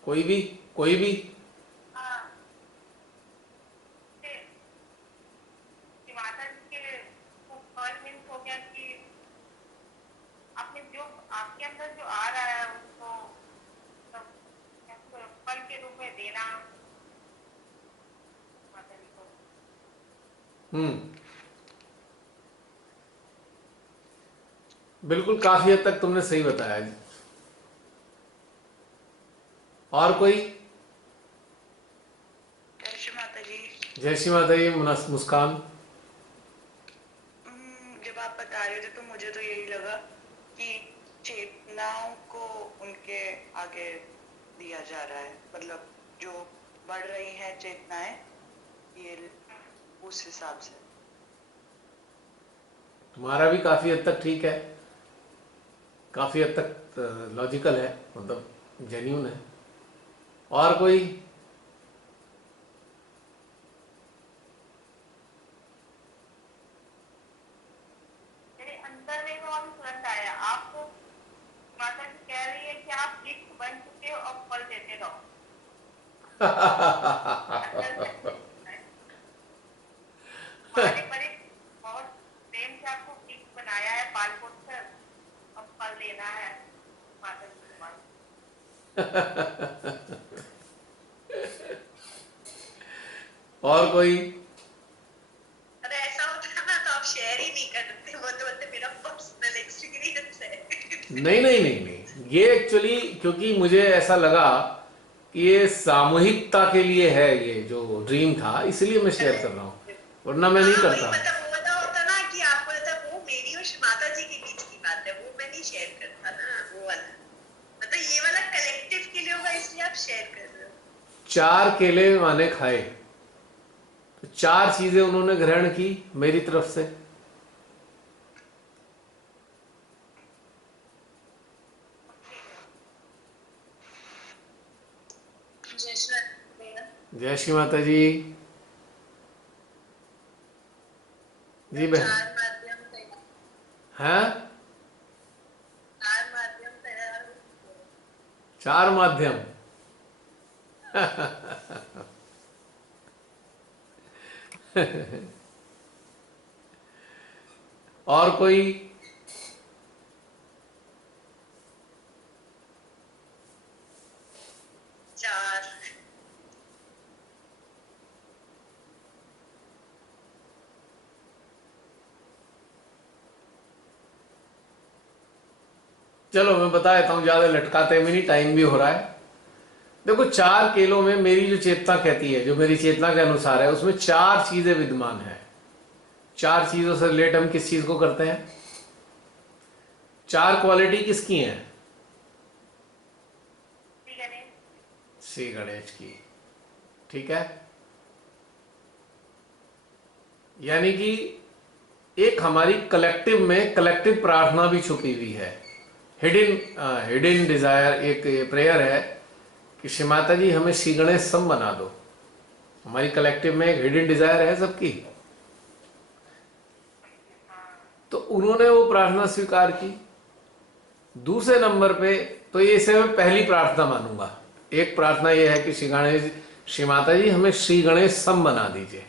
कोई भी, कोई भी। हाँ, से माता जी के को फल मीन्स हो गया कि आपने जो आपके अंदर जो आ रहा है उसको मतलब फल के रूप में देना माता जी को। बिल्कुल, काफी हद तक तुमने सही बताया जी। और कोई? जय श्री माता जी। जय श्री माता जी। मुस्कान, जब आप बता रहे थे तो मुझे तो यही लगा कि चेतनाओं को उनके आगे दिया जा रहा है, मतलब जो बढ़ रही है चेतनाएं, ये उस हिसाब से। तुम्हारा भी काफी हद तक ठीक है, काफी हद तक लॉजिकल है, मतलब जेन्यून है। और कोई? मेरे अंदर में और तुरंत आया, आपको माता जी कह रही है कि आप वृक्ष बन चुके हो और फल देते रहो। अंदर से माँ ने बड़े बहुत प्रेम से आपको वृक्ष बनाया है, पाल पोस कर, और फल देना है माता जी के पास। और कोई? अरे ऐसा होता ना तो आप शेयर ही नहीं करते, वो तो बोलते मेरा पर्सनल एक्सपीरियंस है। नहीं नहीं नहीं नहीं, ये एक्चुअली क्योंकि मुझे ऐसा लगा कि ये सामूहिकता के लिए है, ये जो ड्रीम था, इसलिए मैं शेयर कर रहा हूँ, वरना मैं नहीं हाँ वही, करता। मतलब वो वाला होता ना कि आपको लगता है वो मेरी और माता जी के बीच की बात है, वो मैं नहीं शेयर करता ना, वो वाला। मतलब ये वाला कलेक्टिव के लिए होगा, इसलिए आप शेयर कर रहे हो। 4 केले माने खाए, तो 4 चीजें उन्होंने ग्रहण की मेरी तरफ से। जय श्री राम। जय श्री माता जी। जी बहन। चार माध्यम तैयार, हैं? 4 माध्यम तैयार। 4 माध्यम? और कोई? चार। चलो मैं बता देता हूं, ज्यादा लटकाते भी नहीं, टाइम भी हो रहा है। देखो, 4 केलों में मेरी जो चेतना कहती है, जो मेरी चेतना के अनुसार है, उसमें 4 चीजें विद्यमान है। 4 चीजों से रिलेट हम किस चीज को करते हैं? 4 क्वालिटी किसकी हैं? श्री गणेश। श्री गणेश की। ठीक है, यानी कि एक हमारी कलेक्टिव में कलेक्टिव प्रार्थना भी छुपी हुई है। हिडन डिजायर, एक प्रेयर है कि श्री माता जी हमें श्री गणेश सम बना दो। हमारी कलेक्टिव में एक हिडन डिजायर है सबकी। तो उन्होंने वो प्रार्थना स्वीकार की। दूसरे नंबर पे, तो ये इसे मैं पहली प्रार्थना मानूंगा। एक प्रार्थना ये है कि श्री माता जी हमें श्री गणेश सम बना दीजिए।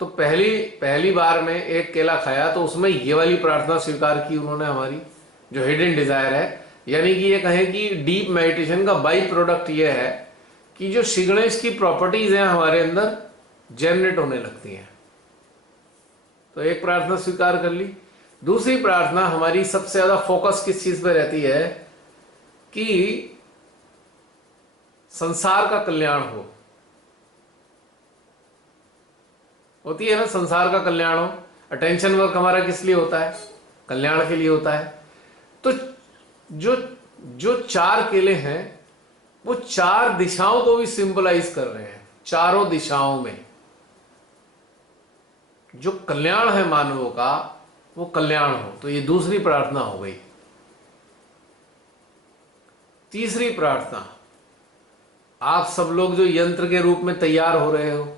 तो पहली बार में एक केला खाया तो उसमें ये वाली प्रार्थना स्वीकार की उन्होंने, हमारी जो हिडन डिजायर है। यानी कि ये कहें कि डीप मेडिटेशन का बाई प्रोडक्ट ये है कि जो श्री गणेश की प्रॉपर्टीज हैं हमारे अंदर जनरेट होने लगती हैं। तो एक प्रार्थना स्वीकार कर ली। दूसरी प्रार्थना, हमारी सबसे ज्यादा फोकस किस चीज पे रहती है कि संसार का कल्याण होती है ना, संसार का कल्याण हो। अटेंशन वर्क हमारा किस लिए होता है? कल्याण के लिए होता है। तो जो जो 4 केले हैं वो 4 दिशाओं को भी सिंबलाइज कर रहे हैं। चारों दिशाओं में जो कल्याण है मानवों का, वो कल्याण हो। तो ये दूसरी प्रार्थना हो गई। तीसरी प्रार्थना, आप सब लोग जो यंत्र के रूप में तैयार हो रहे हो,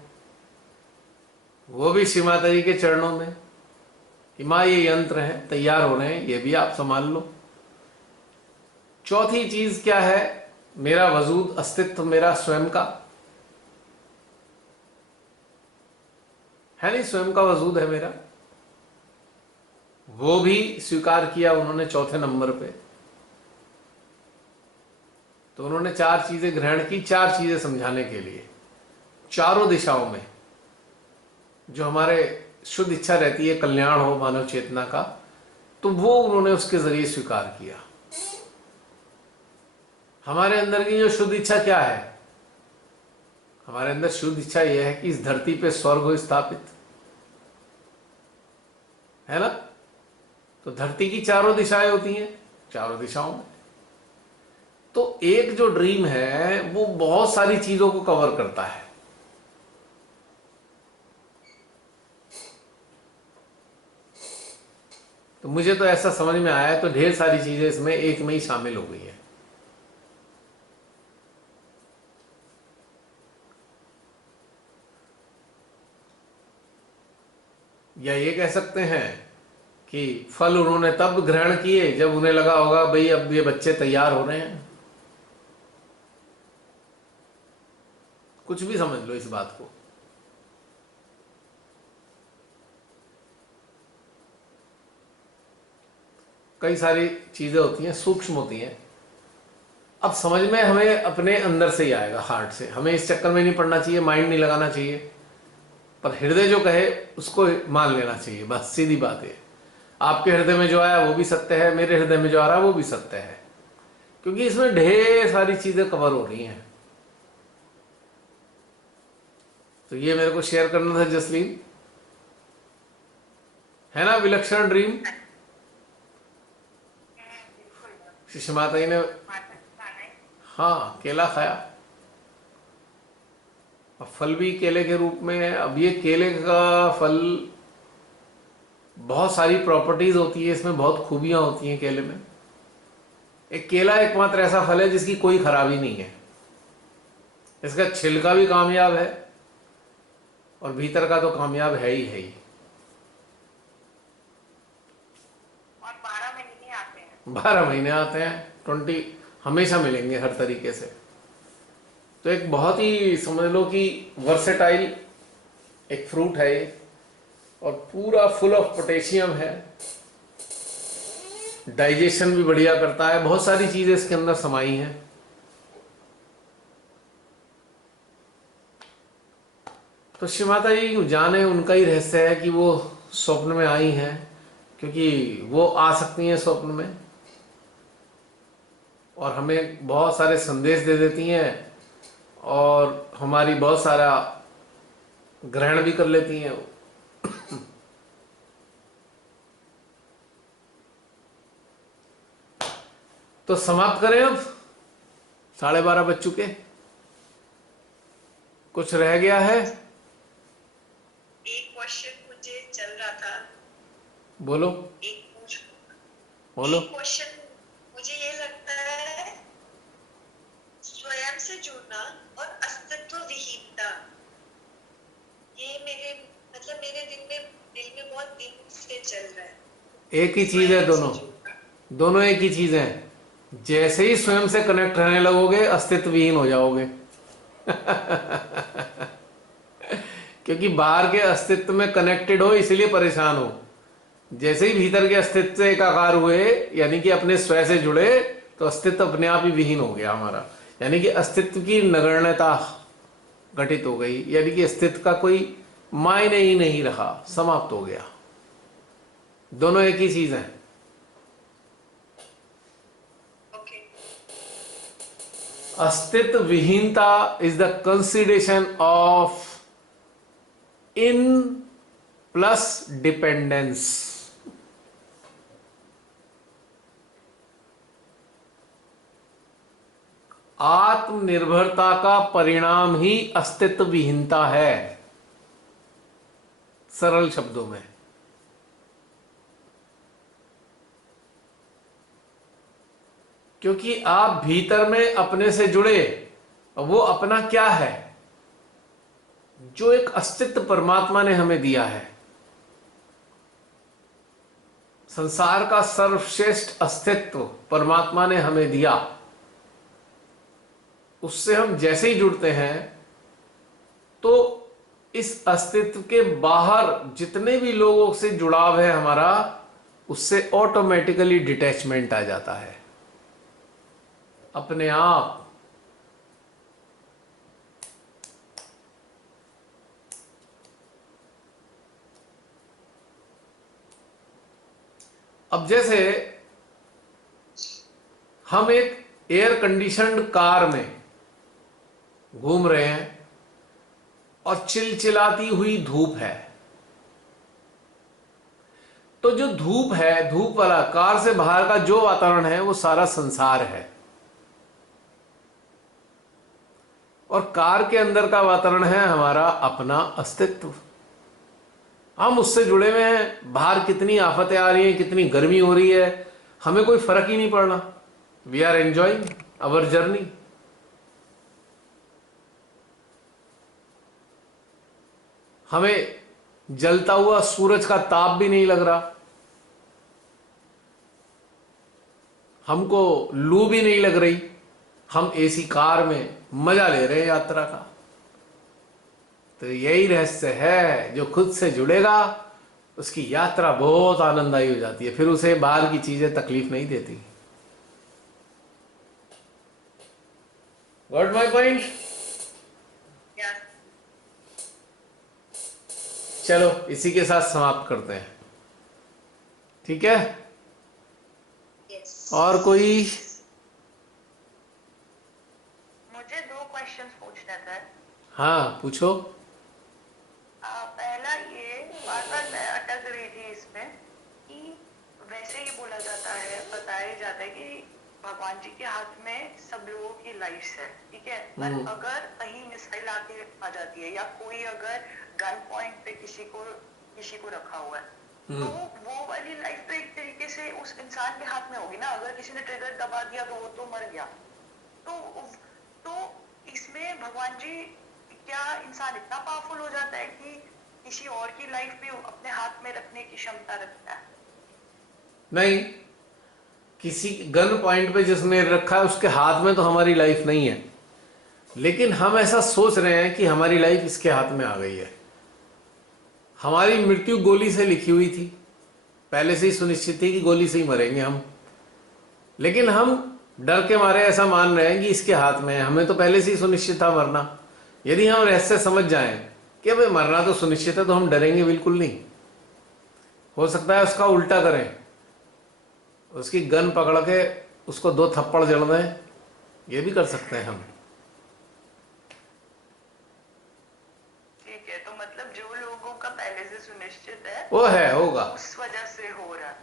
वो भी श्री माता जी के चरणों में कि मां ये यंत्र हैं, तैयार हो रहे हैं, ये भी आप संभाल लो। चौथी चीज क्या है? मेरा वजूद, अस्तित्व मेरा स्वयं का है, नहीं स्वयं का वजूद है मेरा, वो भी स्वीकार किया उन्होंने चौथे नंबर पे। तो उन्होंने 4 चीजें ग्रहण की, 4 चीजें समझाने के लिए। चारों दिशाओं में जो हमारे शुद्ध इच्छा रहती है कल्याण हो मानव चेतना का, तो वो उन्होंने उसके जरिए स्वीकार किया। हमारे अंदर की जो शुद्ध इच्छा क्या है? हमारे अंदर शुद्ध इच्छा यह है कि इस धरती पे स्वर्ग हो स्थापित, है ना? तो धरती की चारों दिशाएं होती हैं, चारों दिशाओं में। तो एक जो ड्रीम है वो बहुत सारी चीजों को कवर करता है। तो मुझे तो ऐसा समझ में आया है, तो ढेर सारी चीजें इसमें एक में ही शामिल हो गई है। या ये कह सकते हैं कि फल उन्होंने तब ग्रहण किए जब उन्हें लगा होगा भाई अब ये बच्चे तैयार हो रहे हैं। कुछ भी समझ लो इस बात को। कई सारी चीजें होती हैं, सूक्ष्म होती हैं। अब समझ में हमें अपने अंदर से ही आएगा, हार्ट से। हमें इस चक्कर में नहीं पड़ना चाहिए, माइंड नहीं लगाना चाहिए, पर हृदय जो कहे उसको मान लेना चाहिए। बस सीधी बात है। आपके हृदय में जो आया वो भी सत्य है, मेरे हृदय में जो आ रहा है वो भी सत्य है, क्योंकि इसमें ढेर सारी चीजें कवर हो रही हैं। तो ये मेरे को शेयर करना था जसलीन, है ना? विलक्षण ड्रीम। शिशु माता जी ने हाँ केला खाया, अब फल भी केले के रूप में है। अब ये केले का फल, बहुत सारी प्रॉपर्टीज होती है इसमें, बहुत खूबियां होती हैं केले में। एक केला एकमात्र ऐसा फल है जिसकी कोई खराबी नहीं है। इसका छिलका भी कामयाब है और भीतर का तो कामयाब है ही है ही। और 12 महीने आते हैं। 12 महीने आते हैं, 20 हमेशा मिलेंगे हर तरीके से। तो एक बहुत ही समझ लो कि वर्सेटाइल एक फ्रूट है ये, और पूरा फुल ऑफ पोटेशियम है, डाइजेशन भी बढ़िया करता है, बहुत सारी चीजें इसके अंदर समाई हैं। तो श्री माता जी जाने उनका ही रहस्य है कि वो स्वप्न में आई हैं, क्योंकि वो आ सकती हैं स्वप्न में और हमें बहुत सारे संदेश दे देती हैं और हमारी बहुत सारा ग्रहण भी कर लेती हैं। तो समाप्त करें अब, 12:30 बज चुके। कुछ रह गया है? एक क्वेश्चन मुझे चल रहा था, बोलो एक पूछ बोलो। एक क्वेश्चन मुझे ये लगता है, स्वयं से जुड़ना और अस्तित्व विहीनता, ये मेरे दिल में बहुत दिन से चल रहा है। एक ही चीज है, दोनों एक ही चीज है। जैसे ही स्वयं से कनेक्ट रहने लगोगे अस्तित्व विहीन हो जाओगे। क्योंकि बाहर के अस्तित्व में कनेक्टेड हो इसलिए परेशान हो। जैसे ही भीतर के अस्तित्व से एकाकार हुए, यानी कि अपने स्वयं से जुड़े, तो अस्तित्व अपने आप ही विहीन हो गया हमारा। यानी कि अस्तित्व की नगण्यता घटित हो गई, यानी कि अस्तित्व का कोई मायने ही नहीं रहा, समाप्त हो गया। दोनों एक ही चीज है। ओके। अस्तित्व विहीनता is the consideration of in plus dependence. आत्मनिर्भरता का परिणाम ही अस्तित्व विहीनता है, सरल शब्दों में। क्योंकि आप भीतर में अपने से जुड़े, वो अपना क्या है? जो एक अस्तित्व परमात्मा ने हमें दिया है। संसार का सर्वश्रेष्ठ अस्तित्व परमात्मा ने हमें दिया, उससे हम जैसे ही जुड़ते हैं तो इस अस्तित्व के बाहर जितने भी लोगों से जुड़ाव है हमारा, उससे ऑटोमेटिकली डिटैचमेंट आ जाता है अपने आप। अब जैसे हम एक एयर कंडीशन्ड कार में घूम रहे हैं और चिलचिलाती हुई धूप है, तो जो धूप है, धूप वाला कार से बाहर का जो वातावरण है वो सारा संसार है, और कार के अंदर का वातावरण है हमारा अपना अस्तित्व। हम उससे जुड़े हुए हैं। बाहर कितनी आफतें आ रही हैं, कितनी गर्मी हो रही है, हमें कोई फर्क ही नहीं पड़ना। We are enjoying our journey. हमें जलता हुआ सूरज का ताप भी नहीं लग रहा, हमको लू भी नहीं लग रही। हम एसी कार में मजा ले रहे हैं यात्रा का। तो यही रहस्य है, जो खुद से जुड़ेगा उसकी यात्रा बहुत आनंददायी हो जाती है, फिर उसे बाहर की चीजें तकलीफ नहीं देती। Got my point? चलो इसी के साथ समाप्त करते हैं, ठीक है? और कोई? मुझे 2 क्वेश्चंस पूछने थे। हाँ पूछो। पहला ये, बार-बार मैं अटक रही थी इसमें कि वैसे ही बोला जाता है, बताया जाता है कि भगवान जी के हाथ में सब लोगों की लाइफ है, ठीक है? पर अगर कहीं मिसाइल आके आ जाती है या कोई अगर गन पॉइंट पे किसी को रखा हुआ है, तो वो वाली लाइफ तो एक तरीके से उस इंसान के हाथ में होगी ना। अगर किसी ने ट्रिगर दबा दिया तो वो तो मर गया। तो इसमें भगवान जी, क्या इंसान इतना पावरफुल हो जाता है कि किसी और की लाइफ भी अपने हाथ में रखने की क्षमता रखता है? नहीं, किसी गन पॉइंट पे जिसने रखा है उसके हाथ में तो हमारी लाइफ नहीं है। लेकिन हम ऐसा सोच रहे हैं कि हमारी लाइफ इसके हाथ में आ गई है। हमारी मृत्यु गोली से लिखी हुई थी, पहले से ही सुनिश्चित थी कि गोली से ही मरेंगे हम, लेकिन हम डर के मारे ऐसा मान रहे हैं कि इसके हाथ में है। हमें तो पहले से ही सुनिश्चित था मरना। यदि हम रहस्य समझ जाएं कि भाई मरना तो सुनिश्चित है, तो हम डरेंगे बिल्कुल नहीं। हो सकता है उसका उल्टा करें, उसकी गन पकड़ के उसको 2 थप्पड़ जड़ दें, ये भी कर सकते हैं हम। ठीक है, तो मतलब जो लोगों का पहले से सुनिश्चित है वो है, होगा। उस वजह से हो रहा है।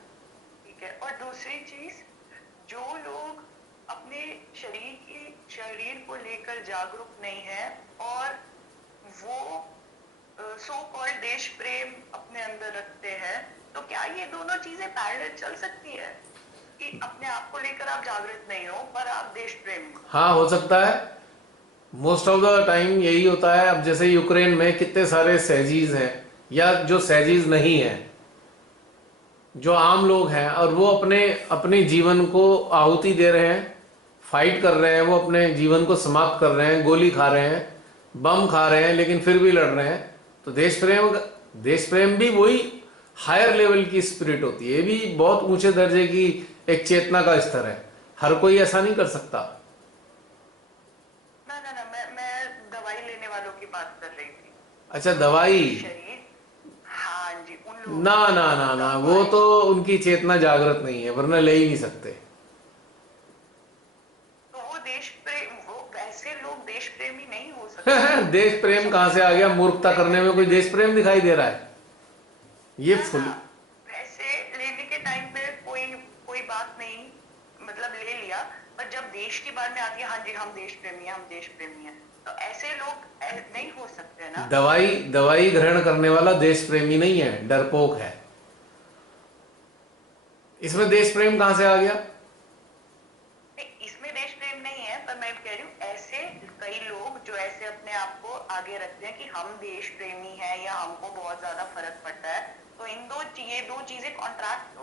ठीक है। और दूसरी चीज, जो लोग अपने शरीर को लेकर जागरूक नहीं है और वो सो कॉल्ड देश प्रेम अपने अंदर रखते हैं, तो क्या ये दोनों चीजें पैरेलल चल सकती है कि अपने आप को लेकर आप जागृत नहीं हो पर आप देश प्रेम? हाँ, हो सकता है। मोस्ट ऑफ द टाइम यही होता है। अब जैसे यूक्रेन में कितने सारे सहजीज हैं, या जो सहजीज नहीं है, जो आम लोग हैं, और वो अपने जीवन को आहुति दे रहे हैं, फाइट कर रहे हैं, वो अपने जीवन को समाप्त कर रहे हैं, गोली खा रहे हैं, बम खा रहे हैं, लेकिन फिर भी लड़ रहे हैं। तो देश प्रेम भी वही हायर लेवल की स्पिरिट होती है। ये भी बहुत ऊंचे दर्जे की एक चेतना का स्तर है। हर कोई ऐसा नहीं कर सकता। ना ना ना, मैं दवाई लेने वालों की बात कर रही थी। अच्छा, दवाई? शरीर, हाँ जी, उन लोगों ना ना ना ना, वो तो उनकी चेतना जागृत नहीं है, वरना ले ही नहीं सकते। तो वो देश प्रेम, वो वैसे लोग देश प्रेमी नहीं हो सकते। देश प्रेम कहां से आ गया? मूर्खता करने में कोई देश प्रेम दिखाई दे रहा है? ये फुल वैसे लेने के टाइम पे कोई बात नहीं, मतलब ले लिया, पर जब देश की बात में आती है, हाँ जी हम देश प्रेमी हैं, हम देश प्रेमी हैं, तो ऐसे लोग नहीं हो सकते ना। दवाई ग्रहण करने वाला देश प्रेमी नहीं है, डरपोक है। इसमें देश प्रेम कहां से आ गया? इसमें देश प्रेम नहीं है, पर मैं कह रही हूँ ऐसे कई लोग जो ऐसे अपने आप को आगे रखते हैं कि हम देश प्रेमी हैं या हमको बहुत ज्यादा फर्क पड़ता है, तो ये दो चीजें कॉन्ट्रैक्ट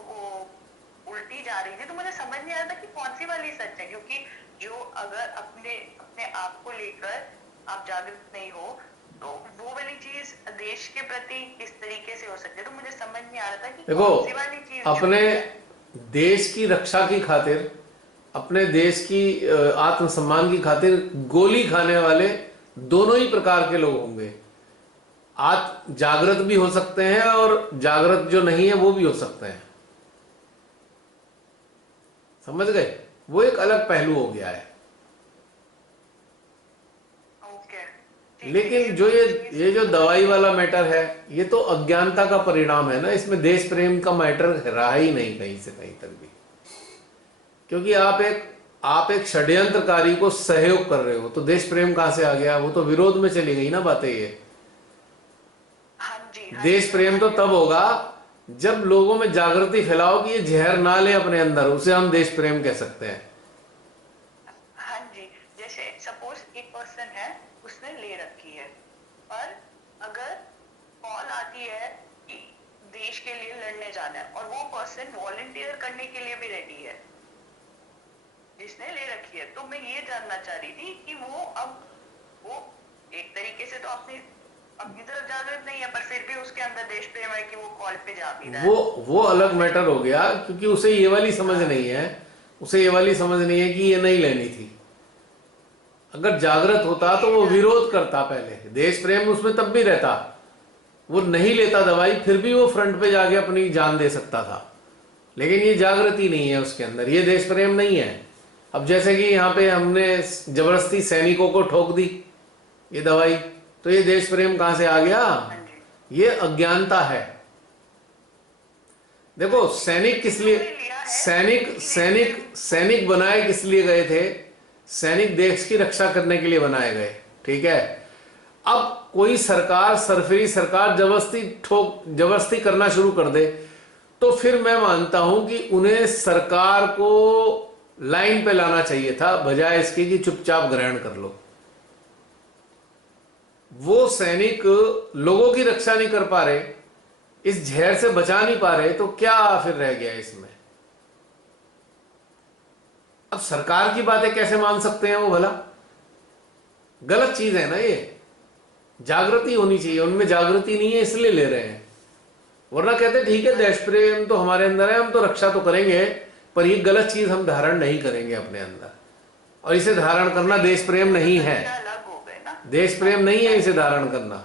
उल्टी जा रही थी। तो मुझे समझ नहीं आ रहा था कि कौन सी वाली सच है, क्योंकि जो अगर अपने आप को लेकर आप जागरूक नहीं हो, तो वो वाली चीज देश के प्रति किस तरीके से हो सकती है। तो मुझे समझ नहीं आ रहा था कि देखो, कौन सी वाली चीज अपने देश की रक्षा की खातिर, अपने देश की आत्मसम्मान की खातिर गोली खाने वाले दोनों ही प्रकार के लोग होंगे। जागृत भी हो सकते हैं और जागृत जो नहीं है वो भी हो सकते हैं। समझ गए? वो एक अलग पहलू हो गया है। लेकिन जो ये जो दवाई वाला मैटर है, ये तो अज्ञानता का परिणाम है ना। इसमें देश प्रेम का मैटर रहा ही नहीं कहीं से कहीं तक भी, क्योंकि आप एक षड्यंत्रकारी को सहयोग कर रहे हो, तो देश प्रेम कहां से आ गया? वो तो विरोध में चली गई ना बातें। ये देश प्रेम तो तब होगा जब लोगों में जागृति फैलाओ कि ये जहर ना ले अपने अंदर, उसे हम देश प्रेम कह सकते हैं। हाँ जी, जैसे सपोज एक पर्सन है, उसने ले रखी है, पर अगर कॉल आती है कि देश के लिए लड़ने जाना है, और वो पर्सन वॉलंटियर करने के लिए भी रेडी है जिसने ले रखी है, तो मैं ये जानना चाह रही थी कि वो एक तरीके से तो अपनी तरफ जागृत नहीं है, पर फिर भी उसके अंदर देश प्रेम है कि वो कॉल पे जा भी रहा है। वो अलग मैटर हो गया, क्योंकि उसे ये वाली समझ नहीं है। उसे ये वाली समझ नहीं है कि ये नहीं लेनी थी। अगर जागृत होता तो वो विरोध करता पहले। देश प्रेम उसमें तब भी रहता, वो नहीं लेता दवाई, फिर भी वो फ्रंट पे जाके अपनी जान दे सकता था। लेकिन ये जागृति नहीं है उसके अंदर, ये देश प्रेम नहीं है। अब जैसे कि यहाँ पे हमने जबरदस्ती सैनिकों को ठोक दी ये दवाई, तो ये देश प्रेम कहां से आ गया? ये अज्ञानता है। देखो, सैनिक किस लिए सैनिक बनाए किस लिए गए थे? सैनिक देश की रक्षा करने के लिए बनाए गए, ठीक है। अब कोई सरकार, सरफरी सरकार जबरदस्ती करना शुरू कर दे, तो फिर मैं मानता हूं कि उन्हें सरकार को लाइन पे लाना चाहिए था, बजाय इसके कि चुपचाप ग्रहण कर लो। वो सैनिक लोगों की रक्षा नहीं कर पा रहे, इस जहर से बचा नहीं पा रहे, तो क्या फिर रह गया इसमें? अब सरकार की बातें कैसे मान सकते हैं वो भला? गलत चीज है ना ये। जागृति होनी चाहिए, उनमें जागृति नहीं है इसलिए ले रहे हैं। वरना कहते ठीक है देश प्रेम तो हमारे अंदर है, हम तो रक्षा तो करेंगे, पर ये गलत चीज हम धारण नहीं करेंगे अपने अंदर। और इसे धारण करना देश प्रेम नहीं है, अलग हो गए ना। देश प्रेम नहीं है इसे धारण करना।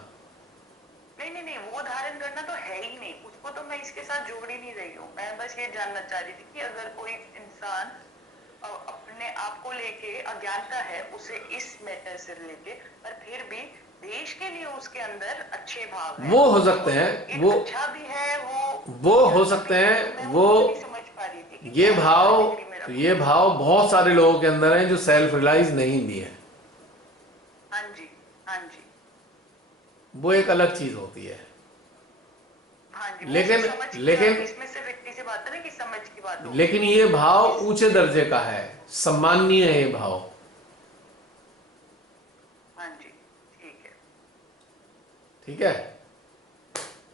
नहीं नहीं नहीं, वो धारण करना तो है ही नहीं, उसको तो मैं इसके साथ जोड़ ही नहीं रही हूँ। मैं बस ये जानना चाह रही थी कि अगर कोई इंसान अपने आप को लेके अज्ञानता है उसे इस मैटर से लेके, पर फिर भी देश के लिए उसके अंदर अच्छे भाव हैं, वो हो सकते हैं, वो अच्छा भी है, वो हो सकते हैं, वो नहीं समझ पा रही थी कि ये क्या भाव, category में ये भाव बहुत सारे लोगों के अंदर हैं जो सेल्फ रियलाइज नहीं भी है। हाँ जी, हाँ जी, वो एक अलग चीज होती है। हाँ जी। लेकिन इसमें सिर्फ इतनी सी बात है ना कि समझ की बात हो। लेकिन ये भाव ऊंचे दर्जे का है, सम्माननीय है ये भाव। हाँ जी, ठीक है, ठीक है,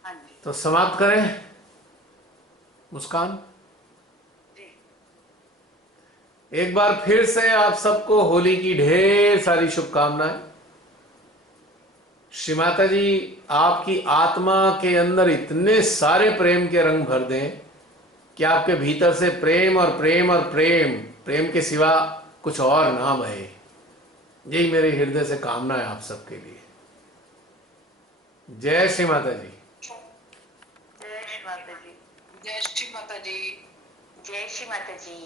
हाँ जी, तो समाप्त करें मुस्कान। जी। एक बार फिर से आप सबको होली की ढेर सारी शुभकामनाएं। श्री माता जी आपकी आत्मा के अंदर इतने सारे प्रेम के रंग भर दें कि आपके भीतर से प्रेम और प्रेम और प्रेम, प्रेम के सिवा कुछ और ना बहे। यही मेरे हृदय से कामना है आप सबके लिए। जय श्री माता जी। जय श्री माता जी। जय श्री माता जी। जय श्री माता जी।